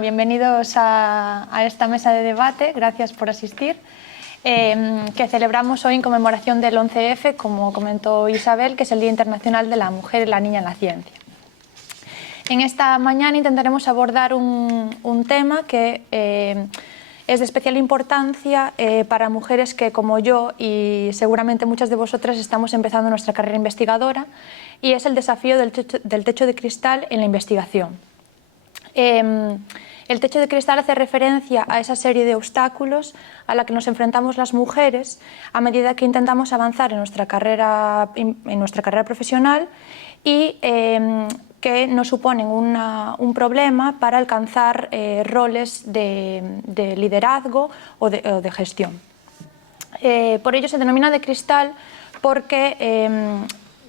Bienvenidos a esta mesa de debate, gracias por asistir, que celebramos hoy en conmemoración del 11F, como comentó Isabel, que es el Día Internacional de la Mujer y la Niña en la Ciencia. En esta mañana intentaremos abordar un tema que es de especial importancia para mujeres que, como yo y seguramente muchas de vosotras, estamos empezando nuestra carrera investigadora, y es el desafío del techo de cristal en la investigación. El techo de cristal hace referencia a esa serie de obstáculos a la que nos enfrentamos las mujeres a medida que intentamos avanzar en nuestra carrera profesional y que nos suponen un problema para alcanzar roles de liderazgo o de gestión. Por ello se denomina de cristal porque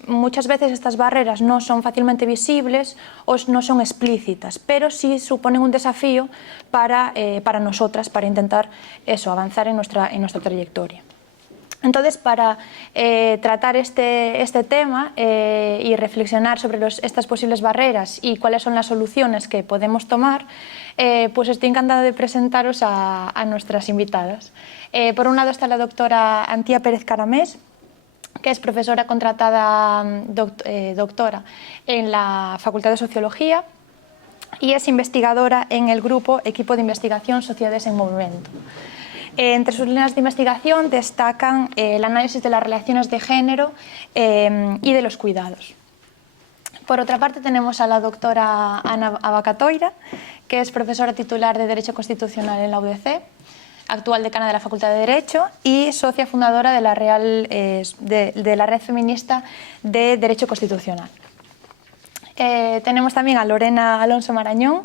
muchas veces estas barreras no son fácilmente visibles o no son explícitas, pero sí suponen un desafío para nosotras, para intentar avanzar en nuestra trayectoria. Entonces, para tratar este tema y reflexionar sobre estas posibles barreras y cuáles son las soluciones que podemos tomar, pues estoy encantada de presentaros a nuestras invitadas. Por un lado está la doctora Antía Pérez Caramés, que es profesora contratada doctora en la Facultad de Sociología y es investigadora en el grupo Equipo de Investigación Sociedades en Movimiento. Entre sus líneas de investigación destacan el análisis de las relaciones de género y de los cuidados. Por otra parte tenemos a la doctora Ana Abacatoira, que es profesora titular de Derecho Constitucional en la UDC, actual decana de la Facultad de Derecho y socia fundadora de la Red Feminista de Derecho Constitucional. Tenemos también a Lorena Alonso Marañón,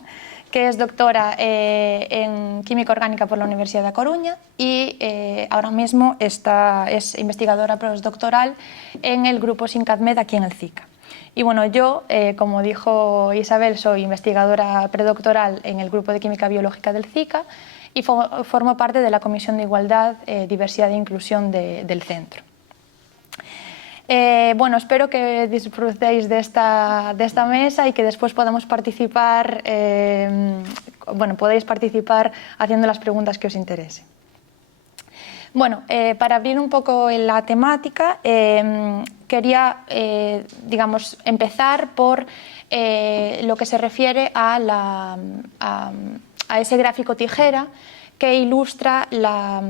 que es doctora en Química Orgánica por la Universidad de A Coruña y ahora mismo es investigadora postdoctoral en el grupo SINCADMED aquí en el CICA. Y bueno, yo, como dijo Isabel, soy investigadora predoctoral en el grupo de Química Biológica del CICA y formo parte de la Comisión de Igualdad, Diversidad e Inclusión del centro. Bueno, espero que disfrutéis de esta mesa y que después podamos participar, podéis participar haciendo las preguntas que os interesen. Bueno, para abrir un poco la temática, quería, empezar por lo que se refiere a ese gráfico tijera que ilustra la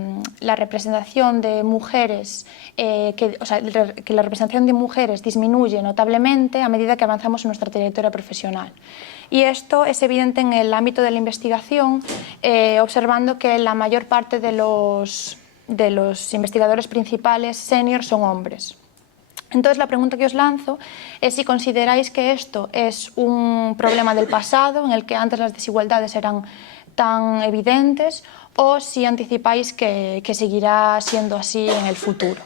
representación de mujeres, que la representación de mujeres disminuye notablemente a medida que avanzamos en nuestra trayectoria profesional. Y esto es evidente en el ámbito de la investigación, observando que la mayor parte de los investigadores principales senior son hombres. Entonces, la pregunta que os lanzo es si consideráis que esto es un problema del pasado, en el que antes las desigualdades eran tan evidentes, o si anticipáis que seguirá siendo así en el futuro.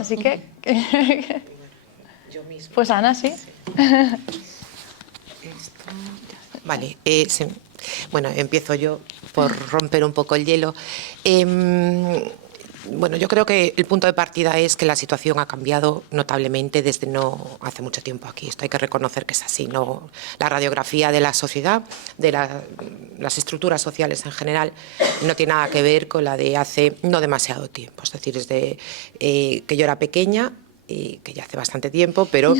Así que... Pues Ana, sí. Vale, bueno, empiezo yo por romper un poco el hielo. Bueno, yo creo que el punto de partida es que la situación ha cambiado notablemente desde no hace mucho tiempo aquí. Esto hay que reconocer que es así, ¿no? La radiografía de la sociedad, de las estructuras sociales en general, no tiene nada que ver con la de hace no demasiado tiempo. Es decir, desde que yo era pequeña, que ya hace bastante tiempo, pero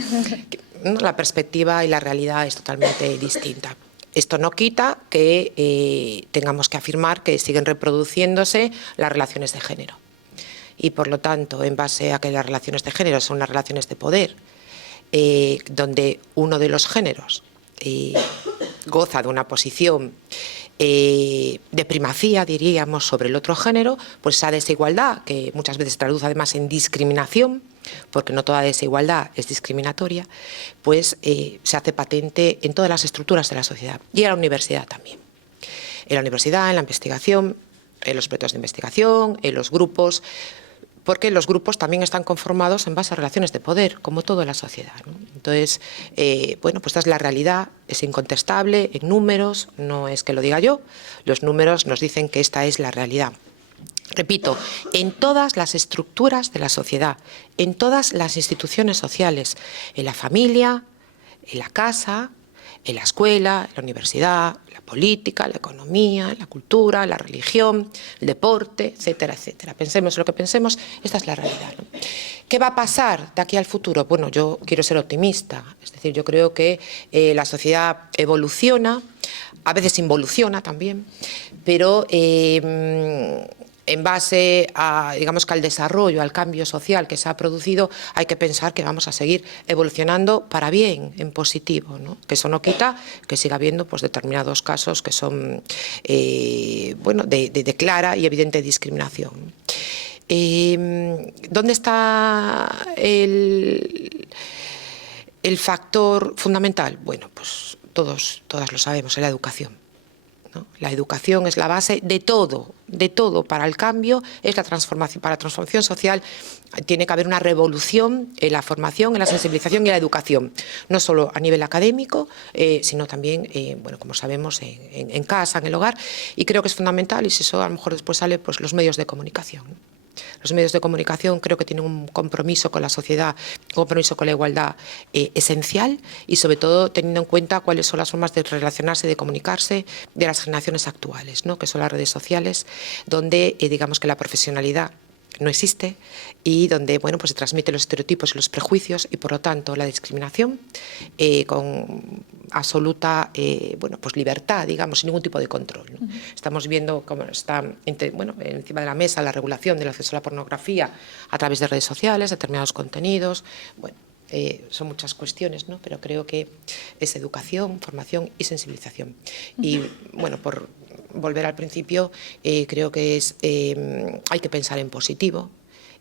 la perspectiva y la realidad es totalmente distinta. Esto no quita que tengamos que afirmar que siguen reproduciéndose las relaciones de género. Y por lo tanto, en base a que las relaciones de género son las relaciones de poder, donde uno de los géneros goza de una posición de primacía, diríamos, sobre el otro género, pues esa desigualdad, que muchas veces se traduce además en discriminación, porque no toda desigualdad es discriminatoria, pues se hace patente en todas las estructuras de la sociedad y en la universidad también. En la universidad, en la investigación, en los proyectos de investigación, en los grupos, porque los grupos también están conformados en base a relaciones de poder, como toda la sociedad, ¿no? Entonces, bueno, pues esta es la realidad, es incontestable en números, no es que lo diga yo, los números nos dicen que esta es la realidad. Repito, en todas las estructuras de la sociedad, en todas las instituciones sociales, en la familia, en la casa, en la escuela, en la universidad, la política, la economía, la cultura, la religión, el deporte, etcétera, etcétera. Pensemos lo que pensemos, esta es la realidad, ¿no? ¿Qué va a pasar de aquí al futuro? Bueno, yo quiero ser optimista, es decir, yo creo que la sociedad evoluciona, a veces involuciona también, pero en base a, digamos, que al desarrollo, al cambio social que se ha producido, hay que pensar que vamos a seguir evolucionando para bien, en positivo, ¿no? Que eso no quita que siga habiendo pues, determinados casos que son bueno, de clara y evidente discriminación. ¿Dónde está el factor fundamental? Bueno, pues todas lo sabemos, en la educación, ¿no? La educación es la base de todo para el cambio, es la transformación, para la transformación social tiene que haber una revolución en la formación, en la sensibilización y en la educación, no solo a nivel académico, sino también, bueno, como sabemos, en casa, en el hogar, y creo que es fundamental, y si eso a lo mejor después sale, pues los medios de comunicación. Los medios de comunicación creo que tienen un compromiso con la sociedad, un compromiso con la igualdad esencial y sobre todo teniendo en cuenta cuáles son las formas de relacionarse, de comunicarse de las generaciones actuales, ¿no? Que son las redes sociales, donde digamos que la profesionalidad no existe y donde bueno, pues se transmiten los estereotipos y los prejuicios y por lo tanto la discriminación con absoluta bueno, pues libertad, digamos, sin ningún tipo de control, ¿no? Estamos viendo cómo está bueno, encima de la mesa la regulación del acceso a la pornografía a través de redes sociales, determinados contenidos. Bueno, son muchas cuestiones, ¿no? Pero creo que es educación, formación y sensibilización. Y bueno, por volver al principio, creo que hay que pensar en positivo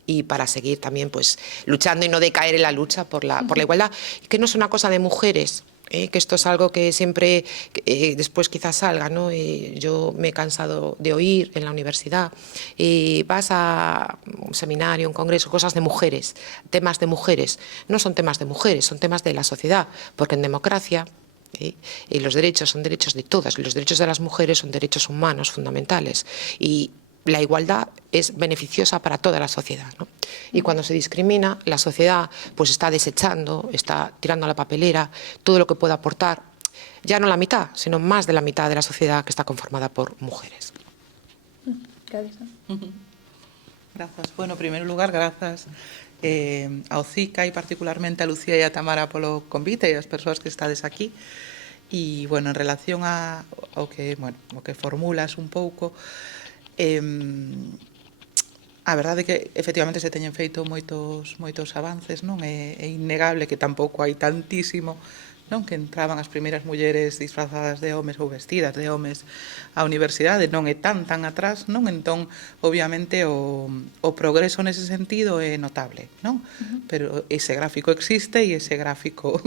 y para seguir también pues luchando y no decaer en la lucha por la igualdad, que no es una cosa de mujeres. Que esto es algo que siempre después quizás salga, ¿no? Yo me he cansado de oír en la universidad, vas a un seminario, un congreso, cosas de mujeres, temas de mujeres. No son temas de mujeres, son temas de la sociedad, porque en democracia y los derechos son derechos de todas, los derechos de las mujeres son derechos humanos fundamentales y la igualdad es beneficiosa para toda la sociedad, ¿no? Y cuando se discrimina, la sociedad pues está desechando, está tirando a la papelera todo lo que pueda aportar, ya no la mitad, sino más de la mitad de la sociedad que está conformada por mujeres. Gracias. Grazas. Bueno, en primeiro lugar, grazas ao CICA e particularmente a Lucía e a Tamara polo convite e as persoas que estades aquí. E, bueno, en relación ao que formulas un pouco, a verdade é que efectivamente se teñen feito moitos avances, non? É innegable que tampouco hai tantísimo, non? Que entraban as primeiras mulleres disfrazadas de homes ou vestidas de homes á universidade, non é tan atrás, non? Entón, obviamente, o progreso nese sentido é notable, non? Pero ese gráfico existe e ese gráfico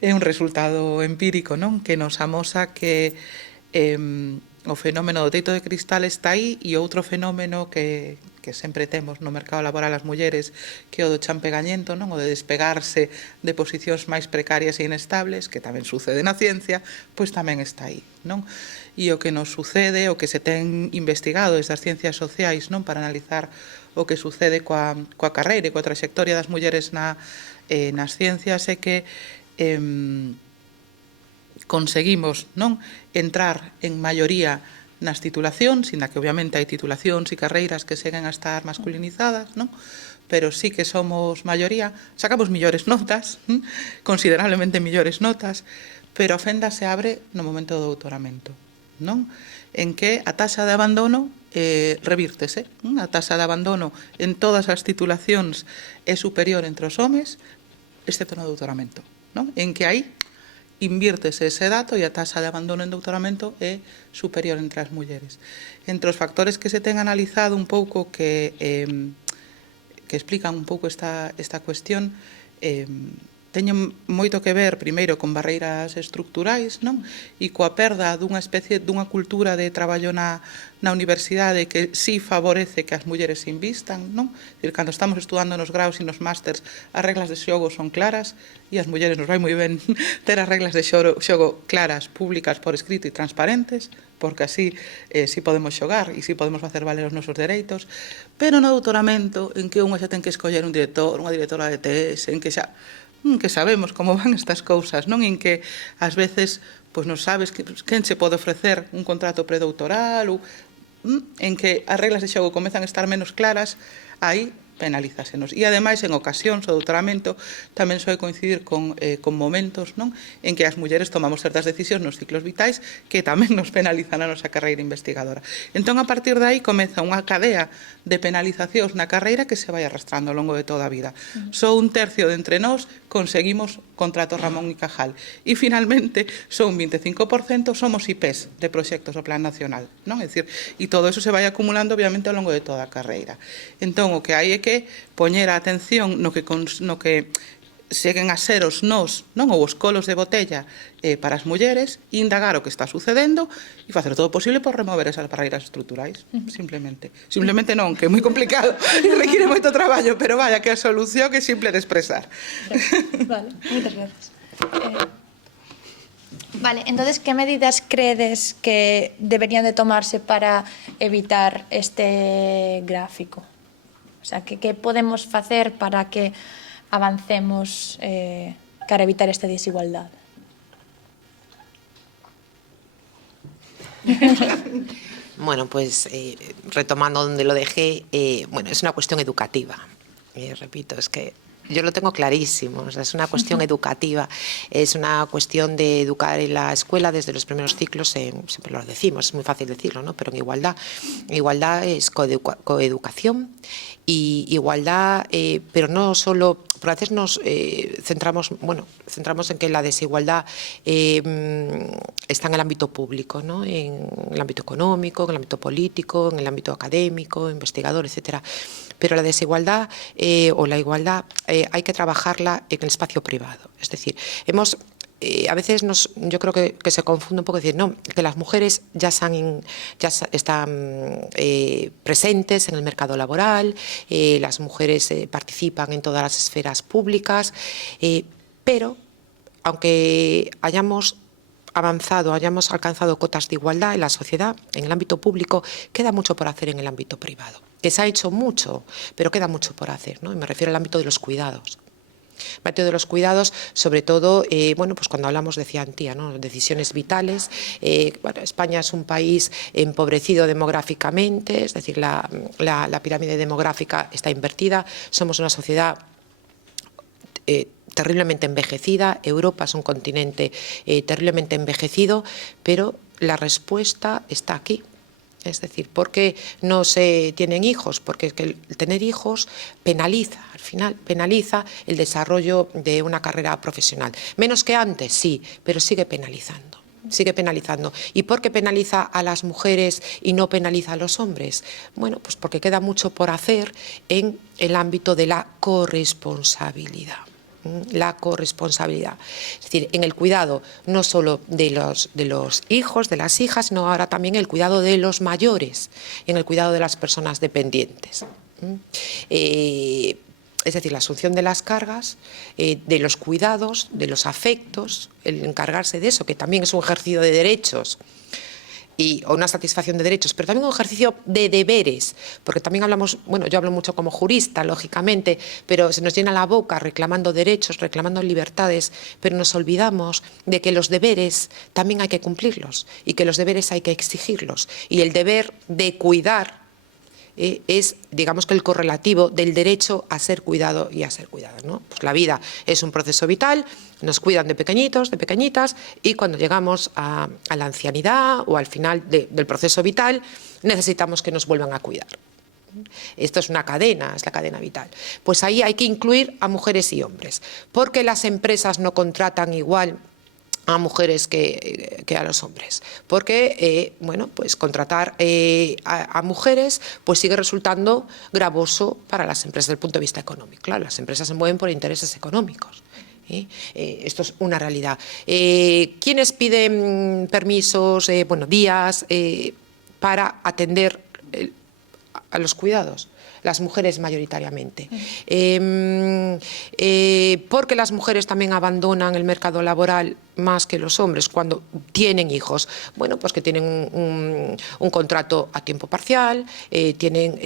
é un resultado empírico, non? Que nos amosa que o fenómeno do teito de cristal está aí e outro fenómeno que sempre temos no mercado laboral as mulleres, que é o do champegañento, non? O de despegarse de posicións máis precarias e inestables, que tamén sucede na ciencia, pois tamén está aí, non? E o que nos sucede, o que se ten investigado desde as ciencias sociais, non? Para analizar o que sucede coa carreira e coa trayectoria das mulleres nas ciencias é que conseguimos, non, entrar en maioría nas titulacións, inda que obviamente hai titulacións e carreiras que seguen a estar masculinizadas, non? Pero sí que somos maioría, sacamos millores notas, considerablemente millores notas, pero a fenda se abre no momento do doutoramento, non? En que a taxa de abandono revírtese, a taxa de abandono en todas as titulacións é superior entre os homes, excepto no doutoramento, non? En que aí invírtese ese dato e a taxa de abandono en doutoramento é superior entre as mulleres. Entre os factores que se ten analizado un pouco que explican un pouco esta cuestión, teñen moito que ver, primeiro, con barreiras estructurais, non? E coa perda dunha cultura de traballo na universidade que sí favorece que as mulleres se invistan, non? Dicir, cando estamos estudando nos graus e nos másters, as reglas de xogo son claras e as mulleres nos vai moi ben ter as reglas de xogo claras, públicas, por escrito e transparentes, porque así sí podemos xogar e sí podemos facer valer os nosos dereitos, pero no doutoramento, en que unha xa ten que escoller un director, unha directora de TES, en que xa que sabemos como van estas cousas, non? En que, ás veces, pois non sabes quen se pode ofrecer un contrato predoutoral, ou en que as reglas de xogo comezan a estar menos claras, aí penalízasenos. E, ademais, en ocasións, o doutoramento tamén soe coincidir con momentos, non? En que as mulleres tomamos certas decisións nos ciclos vitais que tamén nos penalizan a nosa carreira investigadora. Entón, a partir de aí, comeza unha cadea de penalizacións na carreira que se vai arrastrando ao longo de toda a vida. Só un tercio de entre nós conseguimos contrato Ramón y Cajal. E, finalmente, só un 25% somos IPs de proxectos do Plan Nacional, non? É dicir, e todo eso se vai acumulando, obviamente, ao longo de toda a carreira. Entón, o que hai é que poñer a atención no que seguen a ser os nós, non, ou os colos de botella para as mulleres, indagar o que está sucedendo e facer todo o posible por remover esas barreiras estruturais, simplemente. Simplemente non, que é moi complicado e requiere moito traballo, pero vaya que a solución é simple de expresar. Vale, moitas gracias. Vale, entonces, que medidas credes que deberían de tomarse para evitar este gráfico? O sea, que podemos facer para que avancemos para evitar esta desigualdad? Bueno, pues retomando donde lo dejé, bueno, es una cuestión educativa. Repito, es que yo lo tengo clarísimo, o sea, es una cuestión educativa, es una cuestión de educar en la escuela desde los primeros ciclos, siempre lo decimos, es muy fácil decirlo, ¿no? Pero en igualdad es coeducación y igualdad, pero no solo, porque a veces nos centramos en que la desigualdad está en el ámbito público, ¿no? En el ámbito económico, en el ámbito político, en el ámbito académico, investigador, etcétera. Pero la desigualdad o la igualdad hay que trabajarla en el espacio privado. Es decir, a veces yo creo que se confunde un poco decir, no, que las mujeres ya están presentes en el mercado laboral, las mujeres participan en todas las esferas públicas, pero aunque hayamos avanzado, hayamos alcanzado cotas de igualdad en la sociedad, en el ámbito público, queda mucho por hacer en el ámbito privado. Que se ha hecho mucho, pero queda mucho por hacer, ¿no? Y me refiero al ámbito de los cuidados. El ámbito de los cuidados, sobre todo, bueno, pues cuando hablamos, decía Antía, ¿no? Decisiones vitales. Bueno, España es un país empobrecido demográficamente, es decir, la pirámide demográfica está invertida. Somos una sociedad terriblemente envejecida. Europa es un continente terriblemente envejecido, pero la respuesta está aquí. Es decir, ¿por qué no se tienen hijos? Porque es que el tener hijos penaliza, al final penaliza el desarrollo de una carrera profesional. Menos que antes, sí, pero sigue penalizando. Sigue penalizando. ¿Y por qué penaliza a las mujeres y no penaliza a los hombres? Bueno, pues porque queda mucho por hacer en el ámbito de la corresponsabilidad. La corresponsabilidad, es decir, en el cuidado no solo de los hijos, de las hijas, sino ahora también el cuidado de los mayores, en el cuidado de las personas dependientes. Es decir, la asunción de las cargas, de los cuidados, de los afectos, el encargarse de eso, que también es un ejercicio de derechos, o una satisfacción de derechos, pero también un ejercicio de deberes, porque también hablamos, bueno, yo hablo mucho como jurista, lógicamente, pero se nos llena la boca reclamando derechos, reclamando libertades, pero nos olvidamos de que los deberes también hay que cumplirlos y que los deberes hay que exigirlos. Y el deber de cuidar es, digamos que el correlativo del derecho a ser cuidado y a ser cuidada, ¿no? Pues la vida es un proceso vital, nos cuidan de pequeñitos, de pequeñitas, y cuando llegamos a la ancianidad o al final del proceso vital, necesitamos que nos vuelvan a cuidar. Esto es una cadena, es la cadena vital. Pues ahí hay que incluir a mujeres y hombres, porque las empresas no contratan igual a mujeres que a los hombres, porque bueno, pues contratar a mujeres pues sigue resultando gravoso para las empresas desde el punto de vista económico. Claro, las empresas se mueven por intereses económicos. Esto es una realidad. ¿Quiénes piden permisos, bueno, días para atender a los cuidados? Las mujeres mayoritariamente. Porque las mujeres también abandonan el mercado laboral más que los hombres cuando tienen hijos. Bueno, pues que tienen un contrato a tiempo parcial, tienen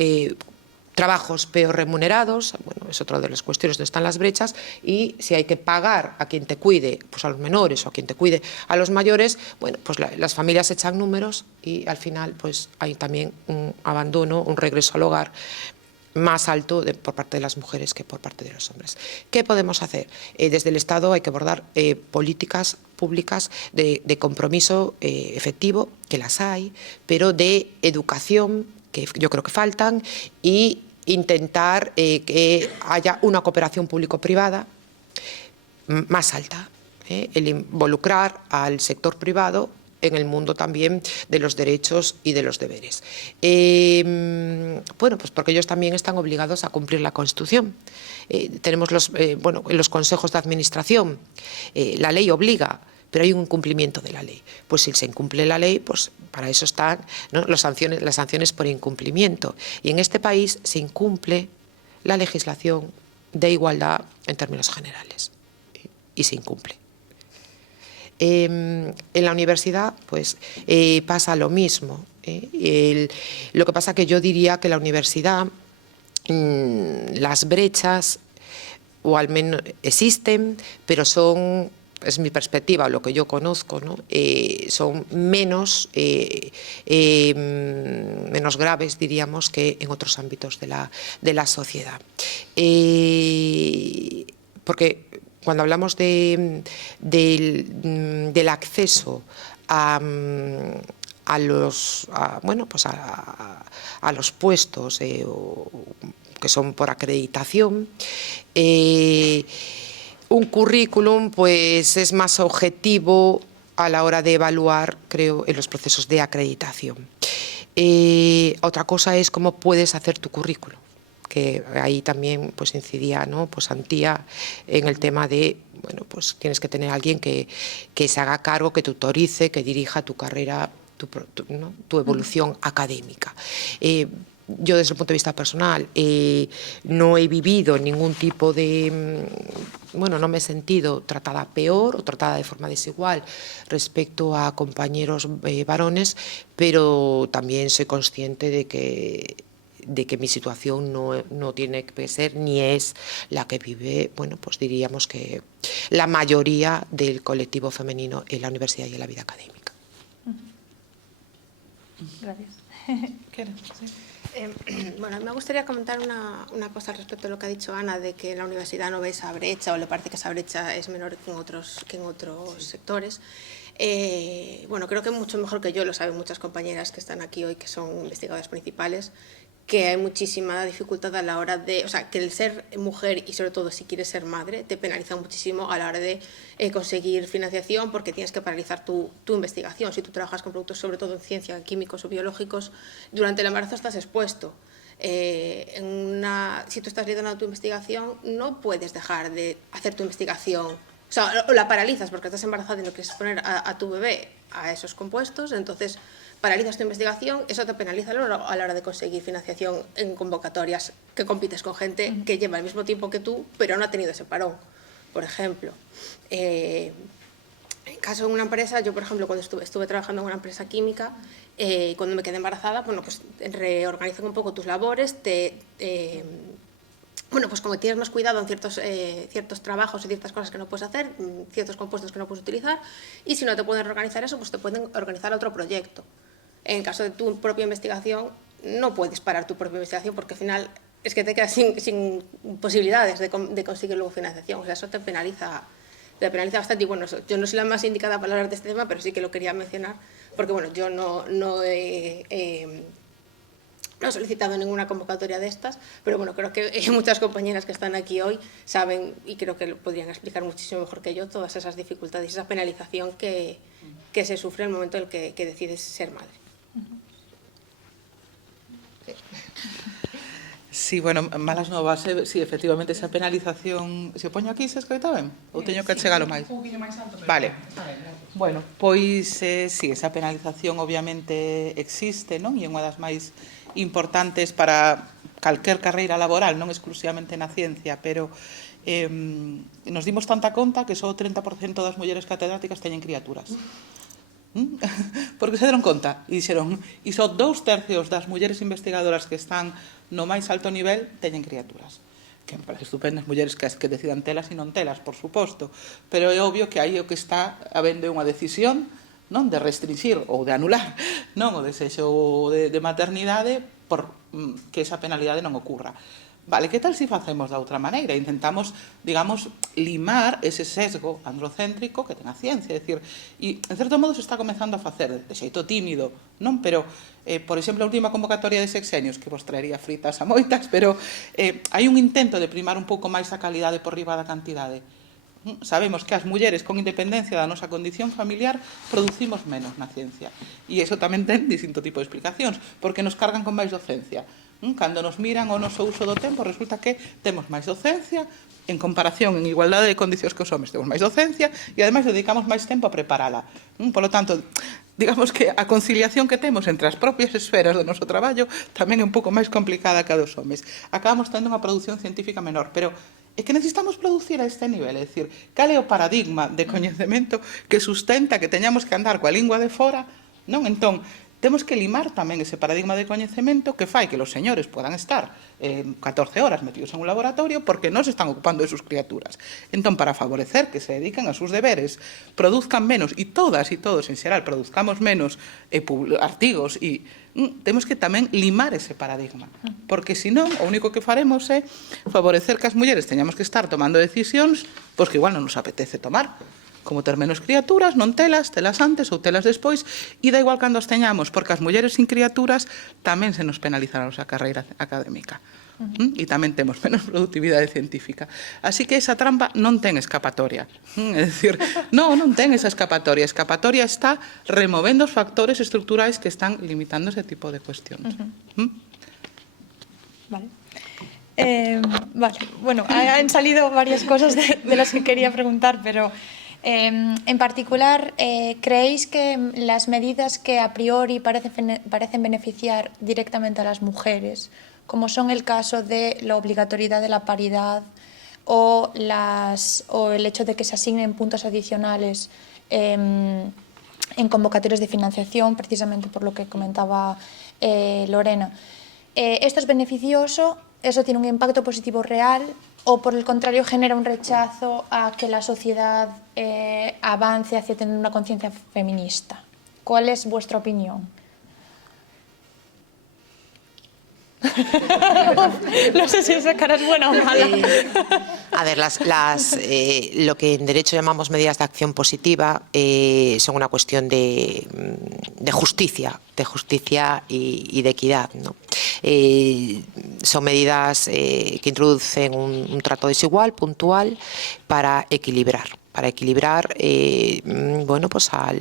trabajos peor remunerados, bueno, es otra de las cuestiones donde están las brechas, y si hay que pagar a quien te cuide, pues a los menores, o a quien te cuide a los mayores, bueno, pues las familias echan números y al final pues hay también un abandono, un regreso al hogar más alto por parte de las mujeres que por parte de los hombres. ¿Qué podemos hacer? Desde el Estado hay que abordar políticas públicas de compromiso efectivo, que las hay, pero de educación, que yo creo que faltan, y intentar que haya una cooperación público-privada más alta, el involucrar al sector privado en el mundo también de los derechos y de los deberes. Bueno, pues porque ellos también están obligados a cumplir la Constitución. Tenemos los consejos de administración, la ley obliga, pero hay un incumplimiento de la ley. Pues si se incumple la ley, pues para eso están, ¿no?, las sanciones por incumplimiento. Y en este país se incumple la legislación de igualdad en términos generales. Y se incumple. En la universidad pues pasa lo mismo. Lo que pasa que yo diría que la universidad, las brechas, o al menos existen, pero son, es mi perspectiva, lo que yo conozco, ¿no?, son menos graves, diríamos, que en otros ámbitos de la sociedad. Porque cuando hablamos del acceso a los puestos que son por acreditación, un currículum pues es más objetivo a la hora de evaluar, creo, en los procesos de acreditación. Otra cosa es cómo puedes hacer tu currículum, que ahí también pues incidía, ¿no?, pues Antía, en el tema de, bueno, pues tienes que tener a alguien que se haga cargo, que tutorice, que dirija tu carrera, tu evolución académica. Yo, desde el punto de vista personal, no he vivido ningún tipo de... Bueno, no me he sentido tratada peor o tratada de forma desigual respecto a compañeros varones, pero también soy consciente de que mi situación no tiene que ser ni es la que vive, bueno, pues diríamos que la mayoría del colectivo femenino en la universidad y en la vida académica. Gracias. Bueno, me gustaría comentar una cosa respecto a lo que ha dicho Ana, de que en la universidad no ve esa brecha, o le parece que esa brecha es menor que en otros sectores. Bueno, creo que mucho mejor que yo lo saben muchas compañeras que están aquí hoy, que son investigadoras principales, que hay muchísima dificultad a la hora de... O sea, que el ser mujer, y sobre todo si quieres ser madre, te penaliza muchísimo a la hora de conseguir financiación, porque tienes que paralizar tu investigación. Si tú trabajas con productos, sobre todo en ciencia, químicos o biológicos, durante el embarazo estás expuesto. Si tú estás liderando tu investigación, no puedes dejar de hacer tu investigación. O sea, o la paralizas porque estás embarazada y no quieres exponer a tu bebé a esos compuestos, entonces paralizas tu investigación, eso te penaliza a la hora de conseguir financiación en convocatorias, que compites con gente que lleva el mismo tiempo que tú, pero no ha tenido ese parón, por ejemplo. En caso de una empresa, yo, por ejemplo, cuando estuve trabajando en una empresa química, cuando me quedé embarazada, bueno, pues reorganizan un poco tus labores, bueno, pues como tienes más cuidado en ciertos trabajos y ciertas cosas que no puedes hacer, ciertos compuestos que no puedes utilizar, y si no te pueden organizar eso, pues te pueden organizar otro proyecto. En caso de tu propia investigación, no puedes parar tu propia investigación porque al final es que te quedas sin posibilidades de conseguir luego financiación. O sea, eso te penaliza bastante. Y bueno, yo no soy la más indicada para hablar de este tema, pero sí que lo quería mencionar porque, bueno, yo no he solicitado ninguna convocatoria de estas, pero bueno, creo que muchas compañeras que están aquí hoy saben, y creo que lo podrían explicar muchísimo mejor que yo, todas esas dificultades, esa penalización que se sufre en el momento en el que decides ser madre. Sí, bueno, malas novas, sí, efectivamente, esa penalización... Se poño aquí, se escoita ben? Ou teño que chegalo máis? Un poquinho máis alto. Vale. Bueno, pois, sí, esa penalización obviamente existe, non? E é unha das máis importantes para calquer carreira laboral, non exclusivamente na ciencia, pero nos dimos tanta conta que só o 30% das mulleres catedráticas teñen criaturas. porque se deron conta e dixeron, e só 2/3 das mulleres investigadoras que están no máis alto nivel teñen criaturas, que me parece estupendo as mulleres que decidan telas e non telas, por suposto, pero é obvio que aí o que está habendo unha decisión, non, de restringir ou de anular, non, o desexo de maternidade por que esa penalidade non ocurra. Vale, que tal se facemos da outra maneira? Intentamos, digamos, limar ese sesgo androcéntrico que ten a ciencia, é dicir, e en certo modo se está comezando a facer de xeito tímido, non? Pero, por exemplo, a última convocatoria de sexenios, que vos traería fritas a moitas, pero hai un intento de primar un pouco máis a calidade por riba da cantidade. Sabemos que as mulleres, con independencia da nosa condición familiar, producimos menos na ciencia. E iso tamén ten distinto tipo de explicacións, porque nos cargan con máis docencia. Cando nos miran o noso uso do tempo, resulta que temos máis docencia, en comparación, en igualdade de condicións que os homes, temos máis docencia, e ademais dedicamos máis tempo a preparala. Por lo tanto, digamos que a conciliación que temos entre as propias esferas do noso traballo tamén é un pouco máis complicada que a dos homes. Acabamos tendo unha produción científica menor, pero é que necesitamos producir a este nivel, é dicir, cal é o paradigma de coñecemento que sustenta que teñamos que andar coa lingua de fora, non? Entón, temos que limar tamén ese paradigma de coñecemento que fai que os señores podan estar 14 horas metidos en un laboratorio porque non se están ocupando de sus criaturas. Entón, para favorecer que se dedican a sus deberes, produzcan menos, e todas e todos en xeral produzcamos menos artigos, e temos que tamén limar ese paradigma, porque senón o único que faremos é favorecer que as mulleres teñamos que estar tomando decisións pois que igual non nos apetece tomar, como ter menos criaturas, non telas antes ou telas despois, e da igual cando as teñamos, porque as mulleres sin criaturas tamén se nos penalizará a nosa carreira académica. E tamén temos menos productividade científica. Así que esa trampa non ten escapatoria. É dicir, non ten esa escapatoria. A escapatoria está removendo os factores estruturais que están limitando ese tipo de cuestións. Vale. Vale. Bueno, han salido varias cosas de las que quería preguntar, pero en particular, ¿creéis que las medidas que a priori parecen beneficiar directamente a las mujeres, como son el caso de la obligatoriedad de la paridad o el hecho de que se asignen puntos adicionales en convocatorias de financiación, precisamente por lo que comentaba Lorena, esto es beneficioso? ¿Eso tiene un impacto positivo real? ¿O por el contrario genera un rechazo a que la sociedad avance hacia tener una conciencia feminista? ¿Cuál es vuestra opinión? No sé si esa cara es buena o mala. A ver, lo que en derecho llamamos medidas de acción positiva son una cuestión de justicia y de equidad, ¿no? Son medidas que introducen un trato desigual, puntual, para equilibrar bueno, pues a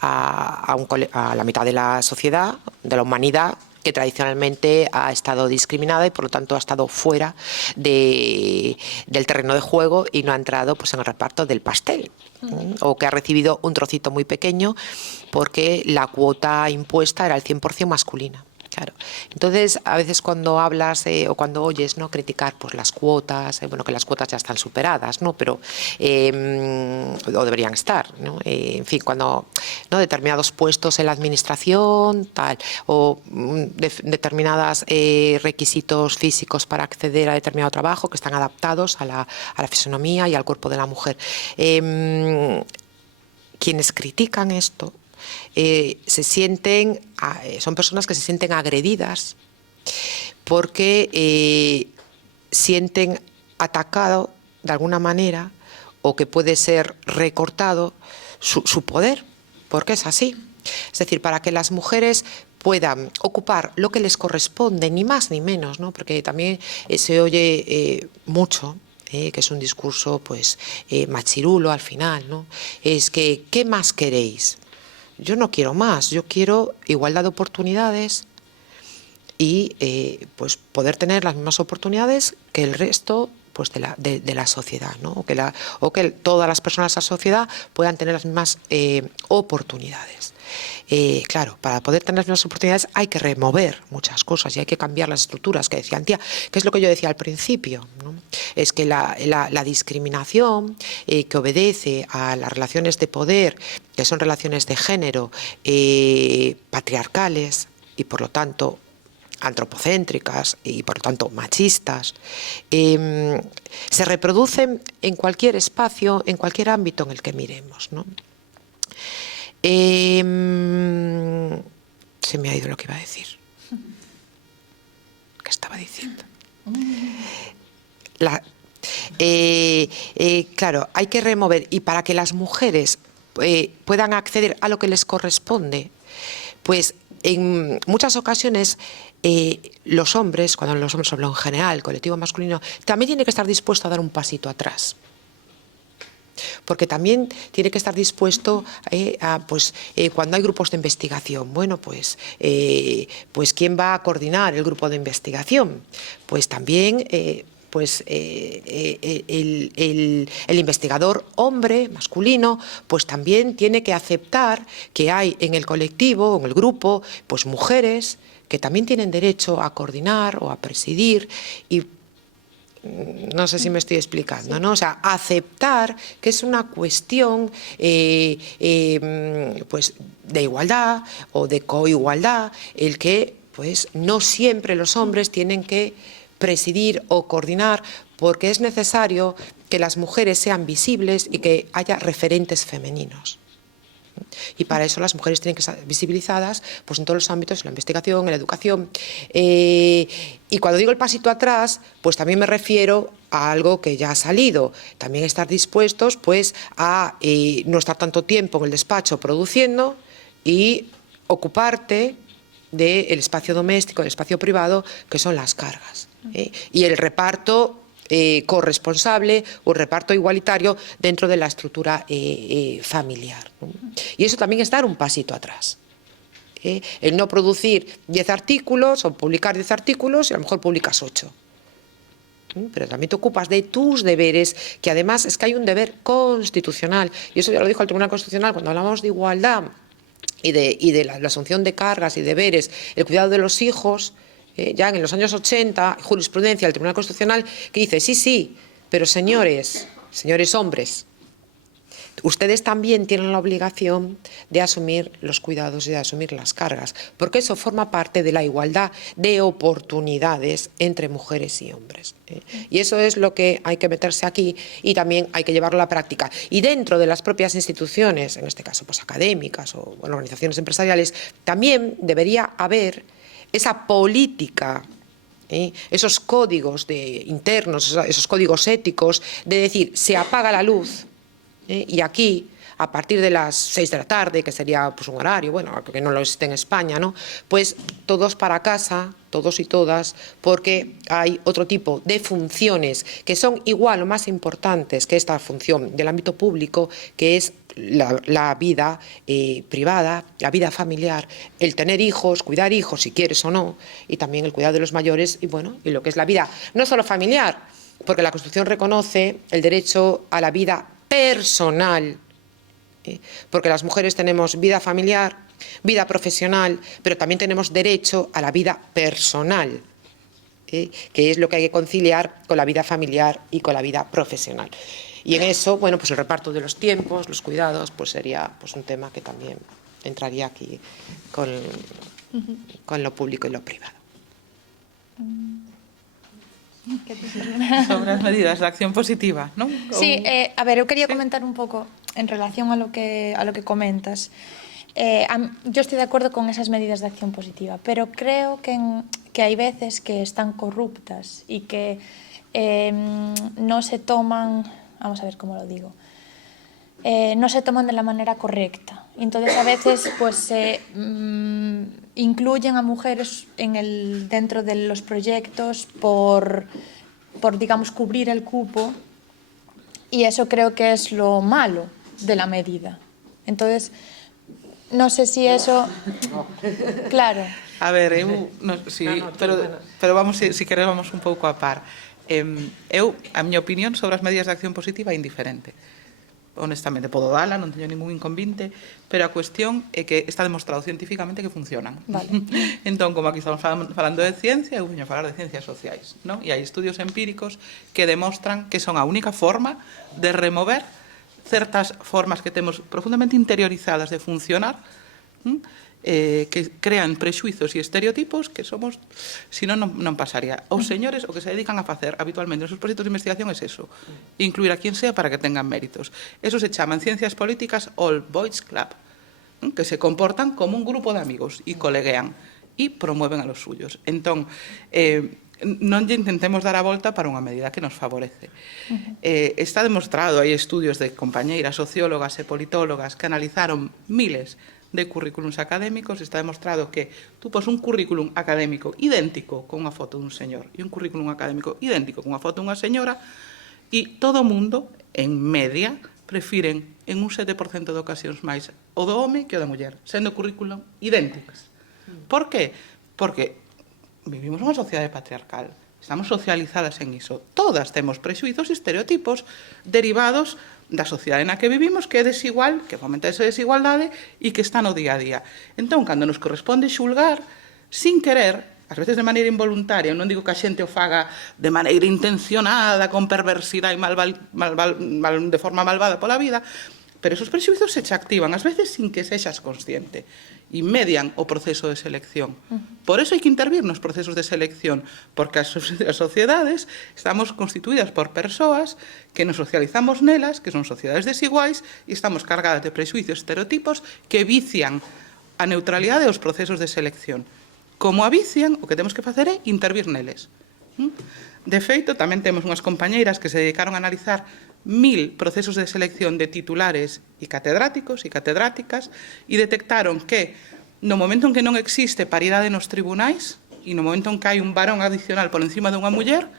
la mitad de la sociedad, de la humanidad, que tradicionalmente ha estado discriminada y por lo tanto ha estado fuera del terreno de juego y no ha entrado pues en el reparto del pastel, o que ha recibido un trocito muy pequeño porque la cuota impuesta era el 100% masculina. Claro. Entonces, a veces cuando hablas o cuando oyes, ¿no?, criticar pues las cuotas, bueno, que las cuotas ya están superadas, ¿no?, pero o deberían estar, ¿no? En fin, cuando, ¿no?, determinados puestos en la administración, tal, o determinados requisitos físicos para acceder a determinado trabajo que están adaptados a la fisonomía y al cuerpo de la mujer. Quienes critican esto son personas que se sienten agredidas porque sienten atacado de alguna manera o que puede ser recortado su poder, porque es así. Es decir, para que las mujeres puedan ocupar lo que les corresponde, ni más ni menos, ¿no?, porque también se oye mucho, que es un discurso pues machirulo al final, ¿no? Es que, ¿qué más queréis? Yo no quiero más, yo quiero igualdad de oportunidades y pues poder tener las mismas oportunidades que el resto pues de la sociedad, ¿no? o que todas las personas de la sociedad puedan tener las mismas oportunidades. Claro, para poder tener las mismas oportunidades hay que remover muchas cosas y hay que cambiar las estructuras que decía Antía, que es lo que yo decía al principio, ¿no? Es que la discriminación que obedece a las relaciones de poder, que son relaciones de género patriarcales y por lo tanto antropocéntricas y por lo tanto machistas, se reproducen en cualquier espacio, en cualquier ámbito en el que miremos, ¿no? Se me ha ido lo que iba a decir. ¿Qué estaba diciendo? Claro, hay que remover, y para que las mujeres puedan acceder a lo que les corresponde, pues en muchas ocasiones los hombres, cuando los hombres hablan en general, el colectivo masculino, también tiene que estar dispuesto a dar un pasito atrás. Porque también tiene que estar dispuesto cuando hay grupos de investigación, bueno, pues ¿quién va a coordinar el grupo de investigación? Pues también el investigador hombre, masculino, pues también tiene que aceptar que hay en el colectivo, en el grupo, pues mujeres que también tienen derecho a coordinar o a presidir y no sé si me estoy explicando, ¿no? O sea, aceptar que es una cuestión pues de igualdad o de coigualdad, el que pues no siempre los hombres tienen que presidir o coordinar, porque es necesario que las mujeres sean visibles y que haya referentes femeninos. Y para eso las mujeres tienen que estar visibilizadas pues en todos los ámbitos, en la investigación, en la educación. Y cuando digo el pasito atrás, pues también me refiero a algo que ya ha salido. También estar dispuestos pues a no estar tanto tiempo en el despacho produciendo y ocuparte del espacio doméstico, del espacio privado, que son las cargas. Y el reparto corresponsable o reparto igualitario dentro de la estructura familiar, ¿no? Y eso también es dar un pasito atrás. El no producir 10 artículos o publicar 10 artículos y a lo mejor publicas 8. Pero también te ocupas de tus deberes, que además es que hay un deber constitucional. Y eso ya lo dijo el Tribunal Constitucional cuando hablamos de igualdad y de la asunción de cargas y deberes, el cuidado de los hijos. Ya en los años 80, jurisprudencia del Tribunal Constitucional que dice, sí, pero señores hombres, ustedes también tienen la obligación de asumir los cuidados y de asumir las cargas, porque eso forma parte de la igualdad de oportunidades entre mujeres y hombres. Y eso es lo que hay que meterse aquí y también hay que llevarlo a la práctica. Y dentro de las propias instituciones, en este caso pues académicas o organizaciones empresariales, también debería haber esa política, esos códigos internos, esos códigos éticos, de decir, se apaga la luz, y aquí, a partir de las 6 de la tarde, que sería pues un horario, bueno, que no lo existe en España, ¿no? Pues todos para casa, todos y todas, porque hay otro tipo de funciones que son igual o más importantes que esta función del ámbito público, que es la vida privada, la vida familiar, el tener hijos, cuidar hijos si quieres o no, y también el cuidado de los mayores y bueno, y lo que es la vida no solo familiar, porque la Constitución reconoce el derecho a la vida personal, porque las mujeres tenemos vida familiar, vida profesional, pero también tenemos derecho a la vida personal, que es lo que hay que conciliar con la vida familiar y con la vida profesional. Y en eso, bueno, pues el reparto de los tiempos, los cuidados, pues sería pues un tema que también entraría aquí con lo público y lo privado. Sobre as medidas de acción positiva, non? Sí, a ver, eu quería comentar un pouco en relación a lo que comentas. Yo estoy de acuerdo con esas medidas de acción positiva, pero creo que hay veces que están corruptas y que no se toman, vamos a ver cómo lo digo, no se toman de la manera correcta. Entonces, a veces pues se incluyen a mujeres dentro de los proyectos por, digamos, cubrir el cupo, y eso creo que es lo malo de la medida. Entonces, no sé si eso... Claro. A ver, sí, pero vamos, si queremos un pouco a par. A miña opinión sobre as medidas de acción positiva é indiferente. Honestamente, podo dala, non teño ningún inconvinte, pero a cuestión é que está demostrado científicamente que funcionan. Vale. Entón, como aquí estamos falando de ciencia, eu veño a falar de ciencias sociais, non? E hai estudios empíricos que demostran que son a única forma de remover certas formas que temos profundamente interiorizadas de funcionar, que crean prexuizos e estereotipos que somos, senón non pasaría. Os señores o que se dedican a facer habitualmente nos seus proxectos de investigación é eso, incluir a quien sea para que tengan méritos. Eso se chaman ciencias políticas All Boys Club, que se comportan como un grupo de amigos e coleguean e promueven a los suyos. Entón, non lle intentemos dar a volta para unha medida que nos favorece. Está demostrado, hai estudios de compañeiras sociólogas e politólogas que analizaron miles de currículums académicos, está demostrado que tú pos un currículum académico idéntico con unha foto dun señor e un currículum académico idéntico con unha foto dunha señora e todo o mundo, en media, prefiren en un 7% de ocasións máis o do home que o da muller, sendo currículum idénticos. Por qué? Porque vivimos unha sociedade patriarcal, estamos socializadas en iso. Todas temos prexuizos e estereotipos derivados da sociedade na que vivimos, que é desigual, que fomenta esa desigualdade e que está no día a día. Entón, cando nos corresponde xulgar, sin querer, ás veces de maneira involuntaria, non digo que a xente o faga de maneira intencionada, con perversidade e de forma malvada pola vida, pero esos prexuizos se che activan, ás veces sin que sexas consciente, e median o proceso de selección. Por eso hai que intervir nos procesos de selección, porque as sociedades estamos constituídas por persoas que nos socializamos nelas, que son sociedades desiguais, e estamos cargadas de prexuizos, estereotipos que vician a neutralidade dos procesos de selección. Como a vician, o que temos que facer é intervir neles. De feito, tamén temos unhas compañeiras que se dedicaron a analizar 1000 procesos de selección de titulares e catedráticos e catedráticas e detectaron que no momento en que non existe paridade nos tribunais e no momento en que hai un varón adicional por encima dunha muller,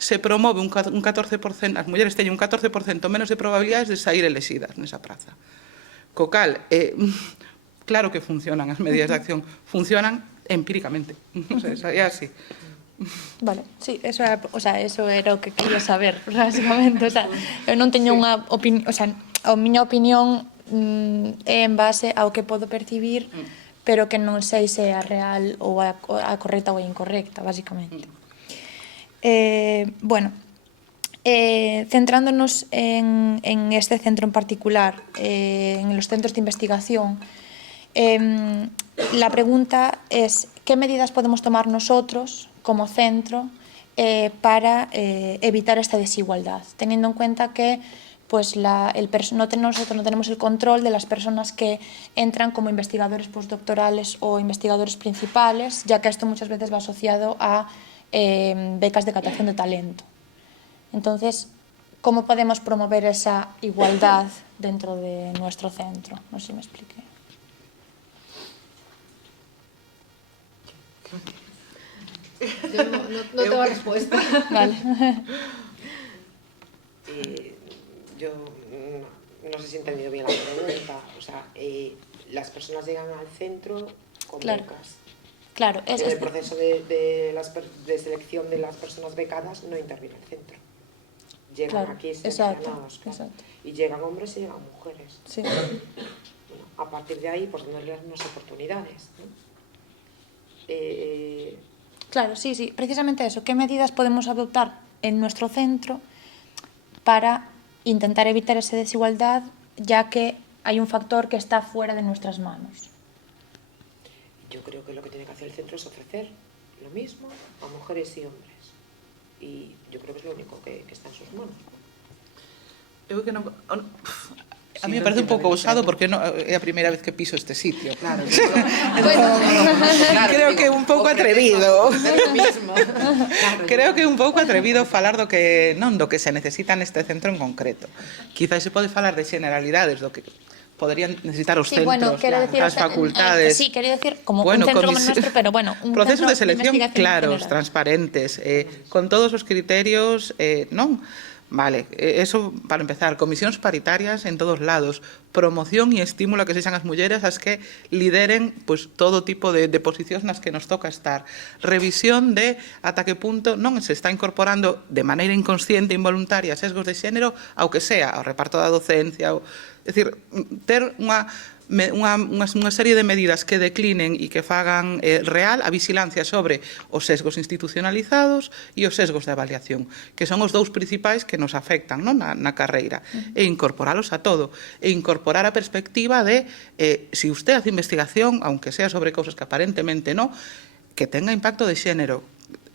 se promove un 14%, as mulleres teñen un 14% menos de probabilidades de sair elexidas nesa praza. Co cal, claro que funcionan as medidas de acción, funcionan empíricamente, é así. Vale, sí, eso era o que quería saber, basicamente, eu non teño unha opinión, a miña opinión é en base ao que podo percibir, pero que non sei se é a real ou a correcta ou a incorrecta, basicamente. Bueno, centrándonos en este centro en particular, en los centros de investigación, la pregunta es, ¿qué medidas podemos tomar nosotros como centro para evitar esta desigualdad, teniendo en cuenta que pues nosotros no tenemos el control de las personas que entran como investigadores postdoctorales o investigadores principales, ya que esto muchas veces va asociado a becas de captación de talento. Entonces, ¿cómo podemos promover esa igualdad dentro de nuestro centro? No sé si me expliqué. Yo no tengo respuesta. Vale. Yo no sé si he entendido bien la pregunta. O sea, las personas llegan al centro con becas. Claro, en el proceso de selección de las personas becadas no interviene el centro. Llegan aquí seleccionados. Exacto. Y llegan hombres y llegan mujeres. Sí. Bueno, a partir de ahí, pues darles unas oportunidades, ¿no? Claro, sí, precisamente eso. ¿Qué medidas podemos adoptar en nuestro centro para intentar evitar esa desigualdad, ya que hay un factor que está fuera de nuestras manos? Yo creo que lo que tiene que hacer el centro es ofrecer lo mismo a mujeres y hombres. Y yo creo que es lo único que está en sus manos. A mí me parece un pouco ousado porque é a primeira vez que piso este sitio. Claro, creo que é un pouco atrevido. Creo que é un pouco atrevido falar do que se necesita neste centro en concreto. Quizás se pode falar de generalidades do que poderían necesitar os centros, as facultades. Sí, quería decir como un centro como nuestro, pero bueno, un procesos de selección de claros, transparentes, con todos os criterios, non? Vale, eso para empezar, comisións paritarias en todos lados, promoción e estímulo a que sexan as mulleres as que lideren pues, todo tipo de posicións nas que nos toca estar. Revisión de ata que punto non se está incorporando de maneira inconsciente e involuntaria sesgos de xénero ao que sea, ao reparto da docencia, é dicir, ter unha serie de medidas que declinen e que fagan real a vigilancia sobre os sesgos institucionalizados e os sesgos de avaliación, que son os dous principais que nos afectan na carreira, e incorporalos a todo, e incorporar a perspectiva de si usted hace investigación, aunque sea sobre cousas que aparentemente no, que tenga impacto de xénero.